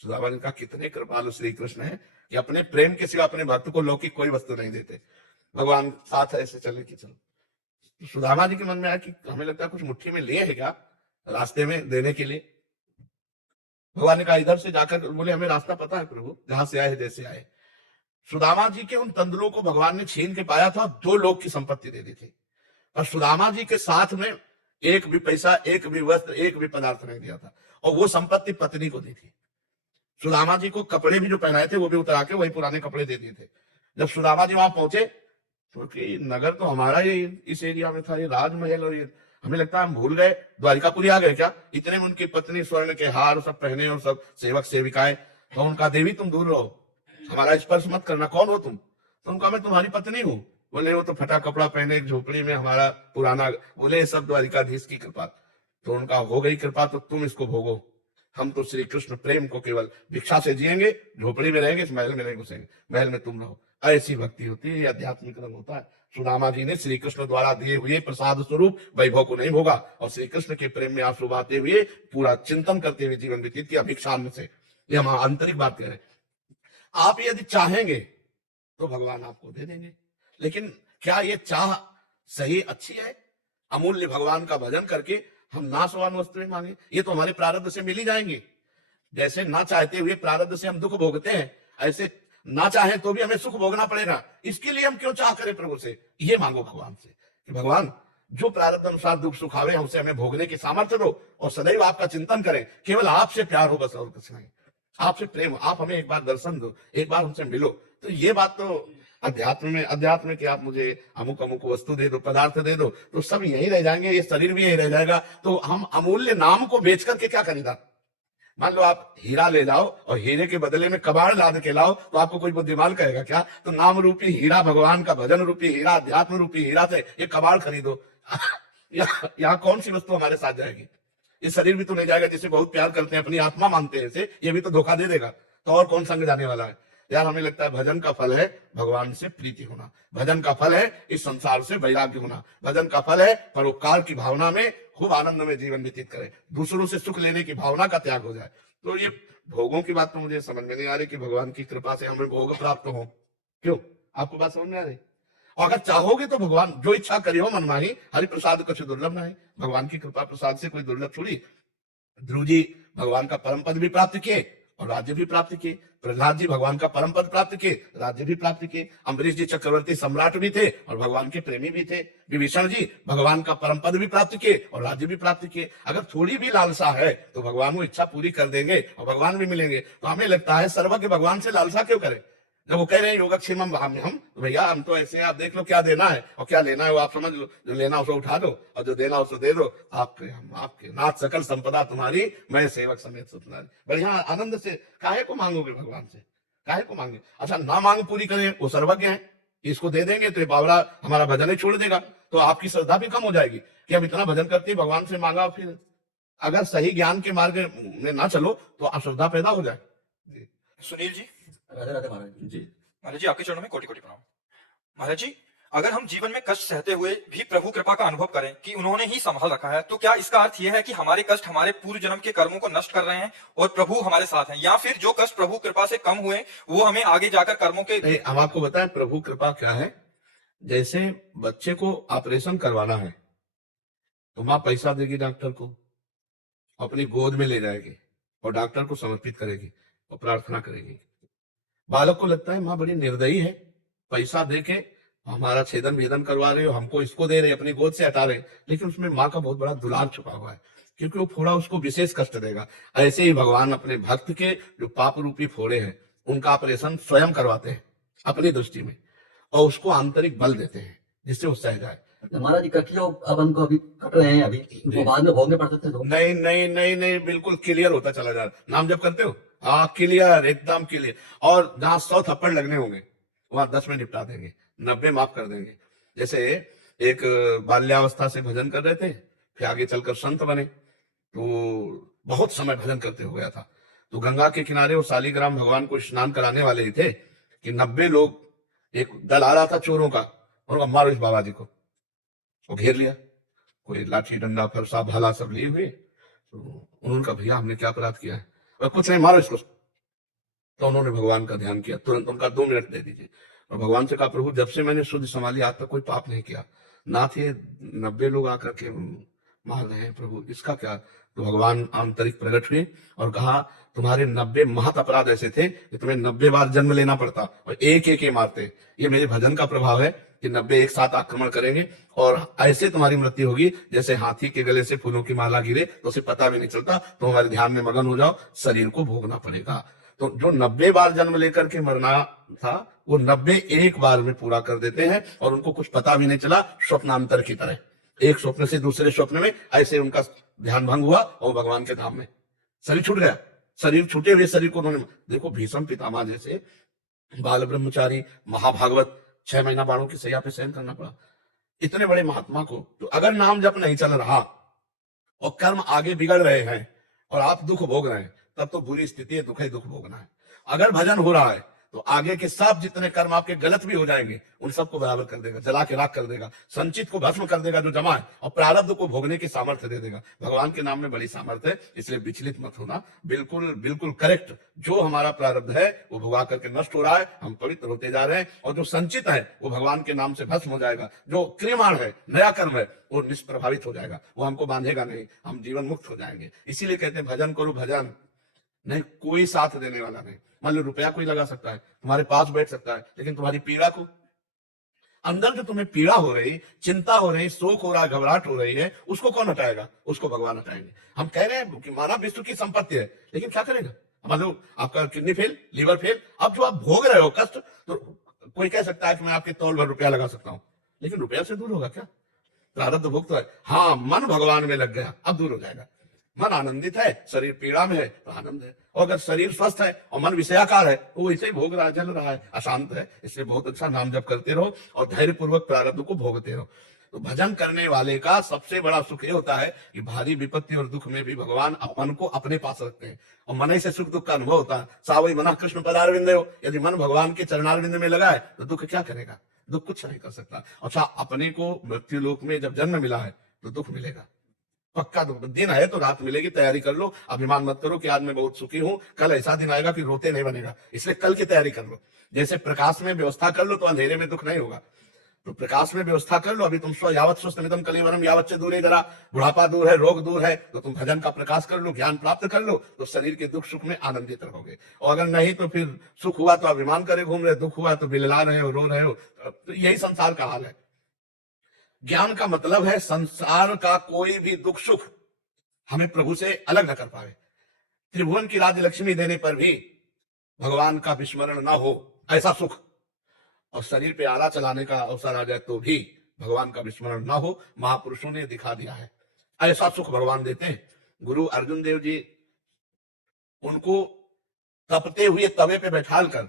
सुदामा ने कहा कितने कृपालु श्री कृष्ण है कि अपने प्रेम के सिवा अपने भक्त को लौकिक कोई वस्तु नहीं देते। भगवान साथ ऐसे चले कि चलो। सुदामा जी के मन में आया कि हमें लगता है कुछ मुट्ठी में लिए है क्या रास्ते में देने के लिए। भगवान ने कहा इधर से जाकर, बोले हमें रास्ता पता है प्रभु, जहां से आए जैसे आए। सुदामा जी के उन तंदुलों को भगवान ने छीन के पाया था, 2 लोक की संपत्ति दे दी थी, और सुदामा जी के साथ में एक भी पैसा, एक भी वस्त्र, एक भी पदार्थ नहीं दिया था, और वो संपत्ति पत्नी को दी थी। सुदामा जी को कपड़े भी जो पहनाए थे वो भी उतरा के वही पुराने कपड़े दे दिए थे। जब सुदामा जी वहां पहुंचे तो नगर तो हमारा ये इस एरिया में था, ये राजमहल, और ये हमें लगता है हम भूल गए, द्वारिकापुरी आ गए क्या? इतने में उनकी पत्नी स्वर्ण के हार सब पहने और सब सेवक सेविकाएं, तो उनका देवी तुम दूर रहो, हमारा स्पर्श मत करना, कौन हो तुम? तो उनका मैं तुम्हारी पत्नी हूँ। बोले वो तो फटा कपड़ा पहने एक झोपड़ी में हमारा पुराना, बोले सब द्वारिकाधीश की कृपा। तो उनका हो गई कृपा तो तुम इसको भोगो, हम तो श्री कृष्ण प्रेम को केवल भिक्षा से जिएंगे, झोपड़ी में रहेंगे, इस महल में नहीं घुसेंगे, महल में तुम रहो। ऐसी भक्ति होती है, आध्यात्मिक रंग होता है। सुदामा जी ने श्री कृष्ण द्वारा दिए हुए प्रसाद स्वरूप वैभव को नहीं भोगा, और श्री कृष्ण के प्रेम में आंसू बहाते हुए पूरा चिंतन करते हुए जीवन व्यतीत किया भिक्षान्न से। ये हम आंतरिक बात कह रहे हैं। आप यदि चाहेंगे तो भगवान आपको दे देंगे, लेकिन क्या ये चाह सही अच्छी है? अमूल्य भगवान का भजन करके हम नाशवान वस्तुएं मांगे, ये तो हमारे प्रारब्ध से मिल ही जाएंगी। जैसे ना चाहते हुए प्रारब्ध से हम दुख भोगते हैं, ऐसे ना चाहे तो भी हमें सुख भोगना पड़ेगा। इसके लिए हम क्यों चाह करें प्रभु से? ये मांगो भगवान से कि भगवान जो प्रारब्ध अनुसार दुख सुख आवे हमसे हमें भोगने की सामर्थ्य दो, और सदैव आपका चिंतन करें, केवल आपसे प्यार हो बस, और कुछ नहीं, आपसे प्रेम, आप हमें एक बार दर्शन दो, एक बार हमसे मिलो। तो ये बात तो अध्यात्म में कि आप मुझे अमुक अमुक वस्तु दे दो, पदार्थ दे दो, तो सब यही रह जाएंगे, ये शरीर भी यही रह जाएगा। तो हम अमूल्य नाम को बेच करके क्या खरीदा? मान लो आप हीरा ले जाओ और हीरे के बदले में कबाड़ लाद के लाओ, तो आपको कोई बुद्धिमान कहेगा क्या? तो नाम रूपी हीरा, भगवान का भजन रूपी हीरा, अध्यात्म रूपी हीरा से ये कबाड़ खरीदो। यहाँ कौन सी वस्तु हमारे साथ जाएगी? ये शरीर भी तो नहीं जाएगा, जिसे बहुत प्यार करते हैं, अपनी आत्मा मानते हैं इसे, ये भी तो धोखा दे देगा। तो और कौन संग जाने वाला है यार। हमें लगता है भजन का फल है भगवान से प्रीति होना, भजन का फल है इस संसार से वैराग्य होना, भजन का फल है परोपकार की भावना में खूब आनंद में जीवन व्यतीत करे, दूसरों से सुख लेने की भावना का त्याग हो जाए। तो ये भोगों की बात तो मुझे समझ में नहीं आ रही कि भगवान की कृपा से हमें भोग प्राप्त हो, क्यों? आपको बात समझ में आ रही? और अगर चाहोगे तो भगवान जो इच्छा करियो मन माही, हरि प्रसाद कुछ दुर्लभ नहीं। भगवान की कृपा प्रसाद से कोई दुर्लभ थोड़ी। ध्रुव जी भगवान का परम पद भी प्राप्त किए और राज्य भी प्राप्त किए, प्रहलाद जी भगवान का परम पद प्राप्त किए, राज्य भी प्राप्त किए, अम्बरीश जी चक्रवर्ती सम्राट भी थे और भगवान के प्रेमी भी थे, विभीषण जी भगवान का परम पद भी प्राप्त किए और राज्य भी प्राप्त किए। अगर थोड़ी भी लालसा है तो भगवान वो इच्छा पूरी कर देंगे और भगवान भी मिलेंगे। तो हमें लगता है सर्वज्ञ भगवान से लालसा क्यों करें? जब वो कह रहे हैं योगक्षेमम हम भैया हम तो ऐसे हैं, आप देख लो क्या देना है और क्या लेना है वो आप समझ लो, जो लेना उसे उठा दो और जो देना उसे दे दो। आपके हम आपके नाथ सकल संपदा तुम्हारी, मैं सेवक समेत सुतनारी। बढ़िया आनंद से काहे को मांगोगे भगवान से, काहे को मांगे? अच्छा ना मांग पूरी करें, वो सर्वज्ञ है, इसको दे देंगे तो ये बावरा हमारा भजन ही छोड़ देगा, तो आपकी श्रद्धा भी कम हो जाएगी कि हम इतना भजन करते भगवान से मांगा। फिर अगर सही ज्ञान के मार्ग में ना चलो तो अश्रद्धा पैदा हो जाए। सुनील जी, राधे राधे महाराज जी। महाराज जी आपके चरणों में कोटि कोटि प्रणाम। महाराज जी, अगर हम जीवन में कष्ट सहते हुए भी प्रभु कृपा का अनुभव करें कि उन्होंने ही संभाल रखा है, तो क्या इसका अर्थ यह है कि हमारे कष्ट हमारे पूर्व जन्म के कर्मों को नष्ट कर रहे हैं और प्रभु हमारे साथ हैं, या फिर जो कष्ट प्रभु कृपा से कम हुए वो हमें आगे जाकर कर्मों के नहीं, हम आपको बताएं प्रभु कृपा क्या है। जैसे बच्चे को ऑपरेशन करवाना है तो माँ पैसा देगी डॉक्टर को, अपनी गोद में ले जाएगी और डॉक्टर को समर्पित करेगी और प्रार्थना करेगी। बालक को लगता है माँ बड़ी निर्दयी है, पैसा दे के हमारा छेदन भेदन करवा रहे हो, हमको इसको दे रहे, अपनी गोद से हटा रहे, लेकिन उसमें माँ का बहुत बड़ा दुलार छुपा हुआ है, क्योंकि वो फोड़ा उसको विशेष कष्ट देगा। ऐसे ही भगवान अपने भक्त के जो पाप रूपी फोड़े हैं उनका ऑपरेशन स्वयं करवाते हैं अपनी दृष्टि में और उसको आंतरिक बल देते हैं जिससे वो सह जाए। महाराज जी कटियो अब हमको अभी कट रहे हैं, अभी उनको बाद में भोगने पड़ते थे तो नहीं नहीं नहीं नहीं, बिल्कुल क्लियर होता चला जा रहा। नाम जब करते हो हाँ क्लियर, एकदम क्लियर। और जहां 100 थप्पड़ लगने होंगे वहां 10 में निपटा देंगे, 90 माफ कर देंगे। जैसे एक बाल्यावस्था से भजन कर रहे थे, फिर आगे चलकर संत बने, तो बहुत समय भजन करते हो गया था। तो गंगा के किनारे वो शालिग्राम भगवान को स्नान कराने वाले ही थे कि 90 लोग, एक दल आ रहा था चोरों का, उन्होंने मारो इस बाबा जी को, वो घेर लिया, कोई लाठी डंडा फरसा भाला सब लिए हुए। तो उन्होंने कहा भैया हमने क्या अपराध किया है? और कुछ नहीं, मारो इसको। तो उन्होंने भगवान का ध्यान किया, तुरंत उनका 2 मिनट दे दीजिए और भगवान से कहा प्रभु जब से मैंने शुद्ध संभाली आज तक कोई पाप नहीं किया, ना थे 90 लोग आकर के मार रहे हैं प्रभु, इसका क्या? तो भगवान आंतरिक प्रकट हुए और कहा तुम्हारे 90 महत अपराध ऐसे थे कि तुम्हें 90 बार जन्म लेना पड़ता और एक एक मारते। ये मेरे भजन का प्रभाव है कि 90 एक साथ आक्रमण करेंगे और ऐसे तुम्हारी मृत्यु होगी जैसे हाथी के गले से फूलों की माला गिरे तो उसे पता भी नहीं चलता, तो हमारे ध्यान में मगन हो जाओ, शरीर को भोगना पड़ेगा। तो जो 90 बार जन्म लेकर के मरना था वो 90 एक बार में पूरा कर देते हैं और उनको कुछ पता भी नहीं चला, स्वप्नांतर की तरह एक स्वप्न से दूसरे स्वप्न में ऐसे उनका ध्यान भंग हुआ और भगवान के धाम में शरीर छूट गया। शरीर छूटे हुए शरीर को उन्होंने, देखो भीष्म पितामह जैसे बाल ब्रह्मचारी महाभागवत 6 महीना बाणों की सैया पे सहन करना पड़ा। इतने बड़े महात्मा को तो अगर नाम जप नहीं चल रहा और कर्म आगे बिगड़ रहे हैं और आप दुख भोग रहे हैं तब तो बुरी स्थिति है, दुख ही दुख भोगना है। अगर भजन हो रहा है तो आगे के सब जितने कर्म आपके गलत भी हो जाएंगे उन सबको बराबर कर देगा, जला के राख कर देगा, संचित को भस्म कर देगा जो जमा है और प्रारब्ध को भोगने की सामर्थ्य दे देगा। भगवान के नाम में बड़ी सामर्थ्य है, इसलिए विचलित मत होना, बिल्कुल बिल्कुल करेक्ट। जो हमारा प्रारब्ध है वो भोगा करके नष्ट हो रहा है, हम पवित्र होते जा रहे हैं और जो संचित है वो भगवान के नाम से भस्म हो जाएगा। जो क्रियमाण है, नया कर्म है, वो निष्प्रभावित हो जाएगा, वो हमको बांधेगा नहीं, हम जीवन मुक्त हो जाएंगे। इसीलिए कहते हैं भजन करो, भजन नहीं कोई साथ देने वाला नहीं। मान लो रुपया कोई लगा सकता है, तुम्हारे पास बैठ सकता है, लेकिन तुम्हारी पीड़ा को अंदर जो तुम्हें पीड़ा हो रही, चिंता हो रही, शोक हो रहा है, घबराहट हो रही है, उसको कौन हटाएगा? उसको भगवान हटाएंगे। हम कह रहे हैं कि मानव विश्व की संपत्ति है, लेकिन क्या करेगा? मान लो आपका किडनी फेल, लीवर फेल, अब जो आप भोग रहे हो कष्ट, तो कोई कह सकता है कि मैं आपके तौल भर रुपया लगा सकता हूं, लेकिन रुपया से दूर होगा क्या? प्रारब्ध भोग तो है। हाँ, मन भगवान में लग गया, अब दूर हो जाएगा। मन आनंदित है, शरीर पीड़ा में है तो आनंद है, और अगर शरीर स्वस्थ है और मन विषयाकार है तो वो इसे भोग रहा है, जल रहा है, अशांत है। इसलिए बहुत अच्छा नाम जप करते रहो और धैर्य पूर्वक प्रारब्ध को भोगते रहो। तो भजन करने वाले का सबसे बड़ा सुख ये होता है कि भारी विपत्ति और दुख में भी भगवान मन को अपने पास रखते हैं और मन ही से सुख दुख का अनुभव होता है। सावई मना कृष्ण पदारविंद हो, यदि मन भगवान के चरणारविंद में लगा है तो दुख क्या करेगा, दुख कुछ नहीं कर सकता। अच्छा, अपने को मृत्यु लोक में जब जन्म मिला है तो दुख मिलेगा, पक्का दुख। दिन है तो रात मिलेगी, तैयारी कर लो। अभिमान मत करो कि आज मैं बहुत सुखी हूं, कल ऐसा दिन आएगा कि रोते नहीं बनेगा, इसलिए कल की तैयारी कर लो। जैसे प्रकाश में व्यवस्था कर लो तो अंधेरे में दुख नहीं होगा, तो प्रकाश में व्यवस्था कर लो। अभी तुम यावत स्वस्थमिदम कलेवरम यावत से दूर जरा, बुढ़ापा दूर है, रोग दूर है, तो तुम भजन का प्रकाश कर लो, ज्ञान प्राप्त कर लो, तो शरीर के दुख सुख में आनंदित रहोगे। और अगर नहीं तो फिर सुख हुआ तो अभिमान करे घूम रहे, दुख हुआ तो बिलला रहे हो, रो रहे हो। तो यही संसार का हाल है। ज्ञान का मतलब है संसार का कोई भी दुख सुख हमें प्रभु से अलग न कर पाए। त्रिभुवन की राजलक्ष्मी देने पर भी भगवान का विस्मरण न हो ऐसा सुख, और शरीर पे आला चलाने का अवसर आ जाए तो भी भगवान का विस्मरण न हो, महापुरुषों ने दिखा दिया है। ऐसा सुख भगवान देते हैं। गुरु अर्जुन देव जी, उनको तपते हुए तवे पे बैठाल कर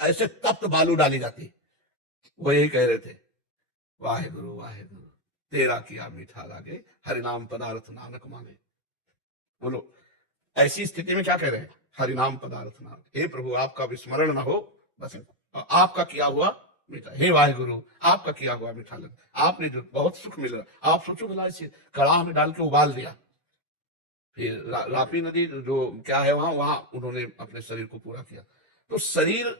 ऐसे तप्त बालू डाली जाती, वो यही कह रहे थे, वाहे गुरु तेरा किया मीठा लागे, हरिनाम पदार्थ नानक माने। बोलो, ऐसी स्थिति में क्या कह रहे हैं, हरिनाम पदार्थ नानक, हे प्रभु आपका विस्मरण न हो, बस आपका किया हुआ मीठा, हे वाहे गुरु आपका किया हुआ मीठा लगे। आपने जो बहुत सुख मिल रहा, आप सोचो भला इसे कड़ाह में डाल के उबाल दिया, फिर रापी नदी जो क्या है वहां उन्होंने अपने शरीर को पूरा किया, तो शरीर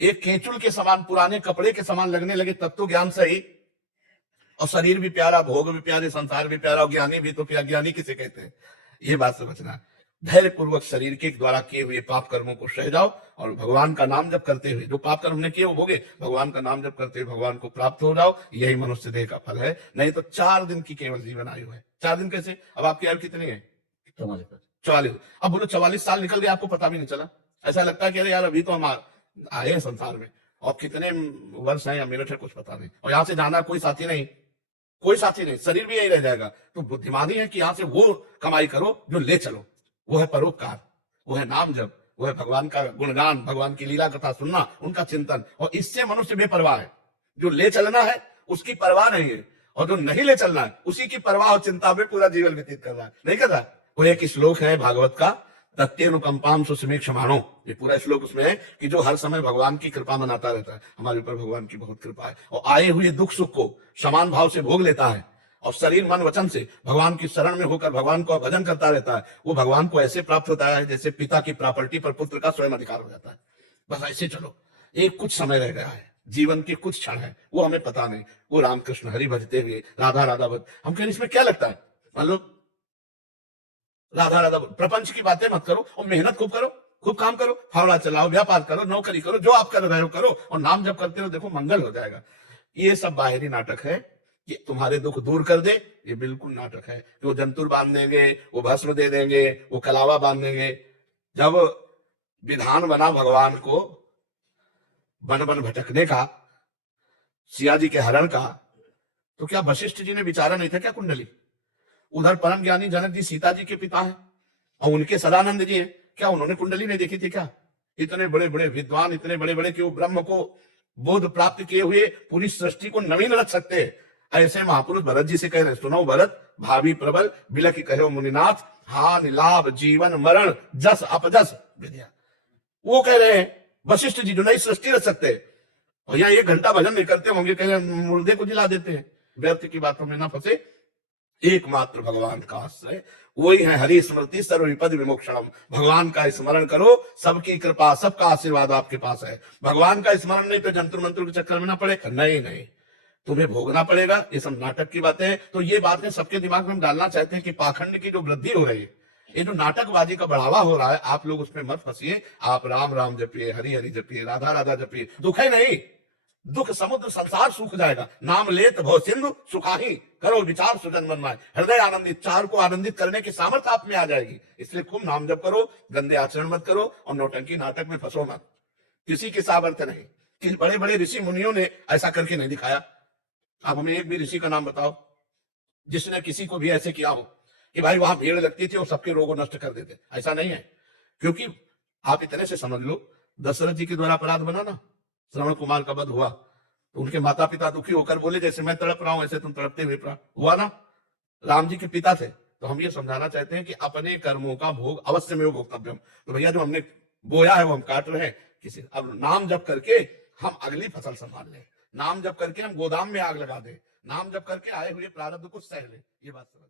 एक केचुल के समान, पुराने कपड़े के समान लगने लगे तत्व ज्ञान सही। और शरीर भी प्यारा, भोग भी प्यारे, संसार भी प्यारा, और ज्ञानी भी तो प्यारा। ज्ञानी किसे कहते हैं, ये बात समझना। धैर्य पूर्वक शरीर के द्वारा किए हुए पाप कर्मों को सह जाओ और भगवान का नाम जप करते हुए, जो पाप कर्म हमने किए वो भोगे, भगवान का नाम जप करते हुए भगवान को प्राप्त हो जाओ। यही मनुष्य देह का फल है। नहीं तो 4 दिन की केवल जीवन आयु है। 4 दिन कैसे, अब आपकी आयु कितनी है, 44। अब बोलो 44 साल निकल गए, आपको पता भी नहीं चला। ऐसा लगता है कि अरे यार अभी तो हम आए हैं संसार में, और कितने वर्ष हैं या मिनट है कुछ पता नहीं, और यहाँ से जाना कोई साथी नहीं, कोई साथी नहीं, शरीर भी यही रह जाएगा। तो बुद्धिमानी है कि यहाँ से वो कमाई करो जो ले चलो, वो है परोपकार, वो है नाम जप, वो है भगवान का गुणगान, भगवान की लीला कथा सुनना, उनका चिंतन। और इससे मनुष्य बेपरवाह है। जो ले चलना है उसकी परवाह नहीं है, और जो नहीं ले चलना है उसी की परवाह और चिंता में पूरा जीवन व्यतीत कर रहा है, नहीं कर रहा। वो एक श्लोक है भागवत का, तत्यनुकंपाम सुसमीक्षमाणो, ये पूरा श्लोक उसमें है कि जो हर समय भगवान की कृपा मनाता रहता है, हमारे ऊपर भगवान की बहुत कृपा है, और आए हुए दुख सुख को समान भाव से भोग लेता है, और शरीर मन वचन से भगवान की शरण में होकर भगवान को भजन करता रहता है, वो भगवान को ऐसे प्राप्त होता है जैसे पिता की प्रॉपर्टी पर पुत्र का स्वयं अधिकार हो जाता है। बस ऐसे चलो, एक कुछ समय रह गया है, जीवन के कुछ क्षण है, वो हमें पता नहीं। वो रामकृष्ण हरि भजते हुए राधा राधा भज, हम कहें इसमें क्या लगता है, मान लो राधा राधा, प्रपंच की बातें मत करो, और मेहनत खूब करो, खूब काम करो, फावड़ा चलाओ, व्यापार करो, नौकरी करो, जो आप कर रहे हो करो, और नाम जप करते रहो, देखो मंगल हो जाएगा। ये सब बाहरी नाटक है, ये तुम्हारे दुख दूर कर दे, ये बिल्कुल नाटक है। वो जंतुर बांध देंगे, वो भस्म दे देंगे, वो कलावा बांध देंगे। जब विधान बना भगवान को बन बन भटकने का, सिया जी के हरण का, तो क्या वशिष्ठ जी ने विचारा नहीं था क्या कुंडली? उधर परम ज्ञानी जनक जी सीता जी के पिता हैं, और उनके सदानंद जी हैं, क्या उन्होंने कुंडली नहीं देखी थी क्या? इतने बड़े बड़े विद्वान, इतने बड़े बड़े कि वो ब्रह्म को बोध प्राप्त किए हुए पूरी सृष्टि को नवीन रख सकते हैं। ऐसे महापुरुष भरत जी से कह रहे, सुनो भरत, भावी प्रबल बिलख कहो मुनिनाथ, हानि लाभ जीवन मरण जस अपजस विद्या। वो कह रहे हैं वशिष्ठ जी जो नई सृष्टि रच सकते हैं, और यहाँ 1 घंटा भजन नहीं करते होंगे, कह रहे मुर्दे को जिला देते हैं। व्यर्थ की बातों में ना फंसे, एकमात्र भगवान का आश्रय वही है, हरि स्मृति सर्व विपद विमोक्षणम। भगवान का स्मरण करो, सबकी कृपा, सबका आशीर्वाद आपके पास है। भगवान का स्मरण नहीं तो जंतुर मंत्र के चक्कर में ना पड़े, नहीं, तुम्हें भोगना पड़ेगा। ये सब नाटक की बातें हैं। तो ये बातें सबके दिमाग में हम डालना चाहते हैं कि पाखंड की जो वृद्धि हो रही है, ये जो नाटकबाजी का बढ़ावा हो रहा है, आप लोग उसमें मत फंसिए। आप राम राम जपिए, हरि हरि जपिए, राधा राधा जपिए, दुख है नहीं, दुख समुद्र संसार सूख जाएगा। नाम लेत भव सिंधु सुखाही, करो विचार सुजन मन माए, हृदय आनंदित, चार को आनंदित करने की सामर्थ्य आप में आ जाएगी। इसलिए खूब नाम जप करो, गंदे आचरण मत करो, और नौटंकी नाटक में फंसो मत। किसी की सामर्थ्य नहीं, कि बड़े बड़े ऋषि मुनियों ने ऐसा करके नहीं दिखाया। आप हमें एक भी ऋषि का नाम बताओ जिसने किसी को भी ऐसे किया हो कि भाई वहां भीड़ लगती थी और सबके रोगों नष्ट कर देते। ऐसा नहीं है। क्योंकि आप इतने से समझ लो, दशरथ जी के द्वारा अपराध बना ना, श्रवण कुमार का वध हुआ, तो उनके माता पिता दुखी होकर बोले जैसे मैं तड़प रहा हूं ऐसे तुम तड़पते हुए प्राण हुआ ना। राम जी के पिता थे। तो हम ये समझाना चाहते हैं कि अपने कर्मों का भोग अवश्य में भोक्तव्यम। तो भैया जो हमने बोया है वो हम काट रहे हैं, किसी अब नाम जप करके हम अगली फसल संभाल लें, नाम जप करके हम गोदाम में आग लगा दें, नाम जप करके आए हुए प्रारब्ध को सह लें, ये बात समझ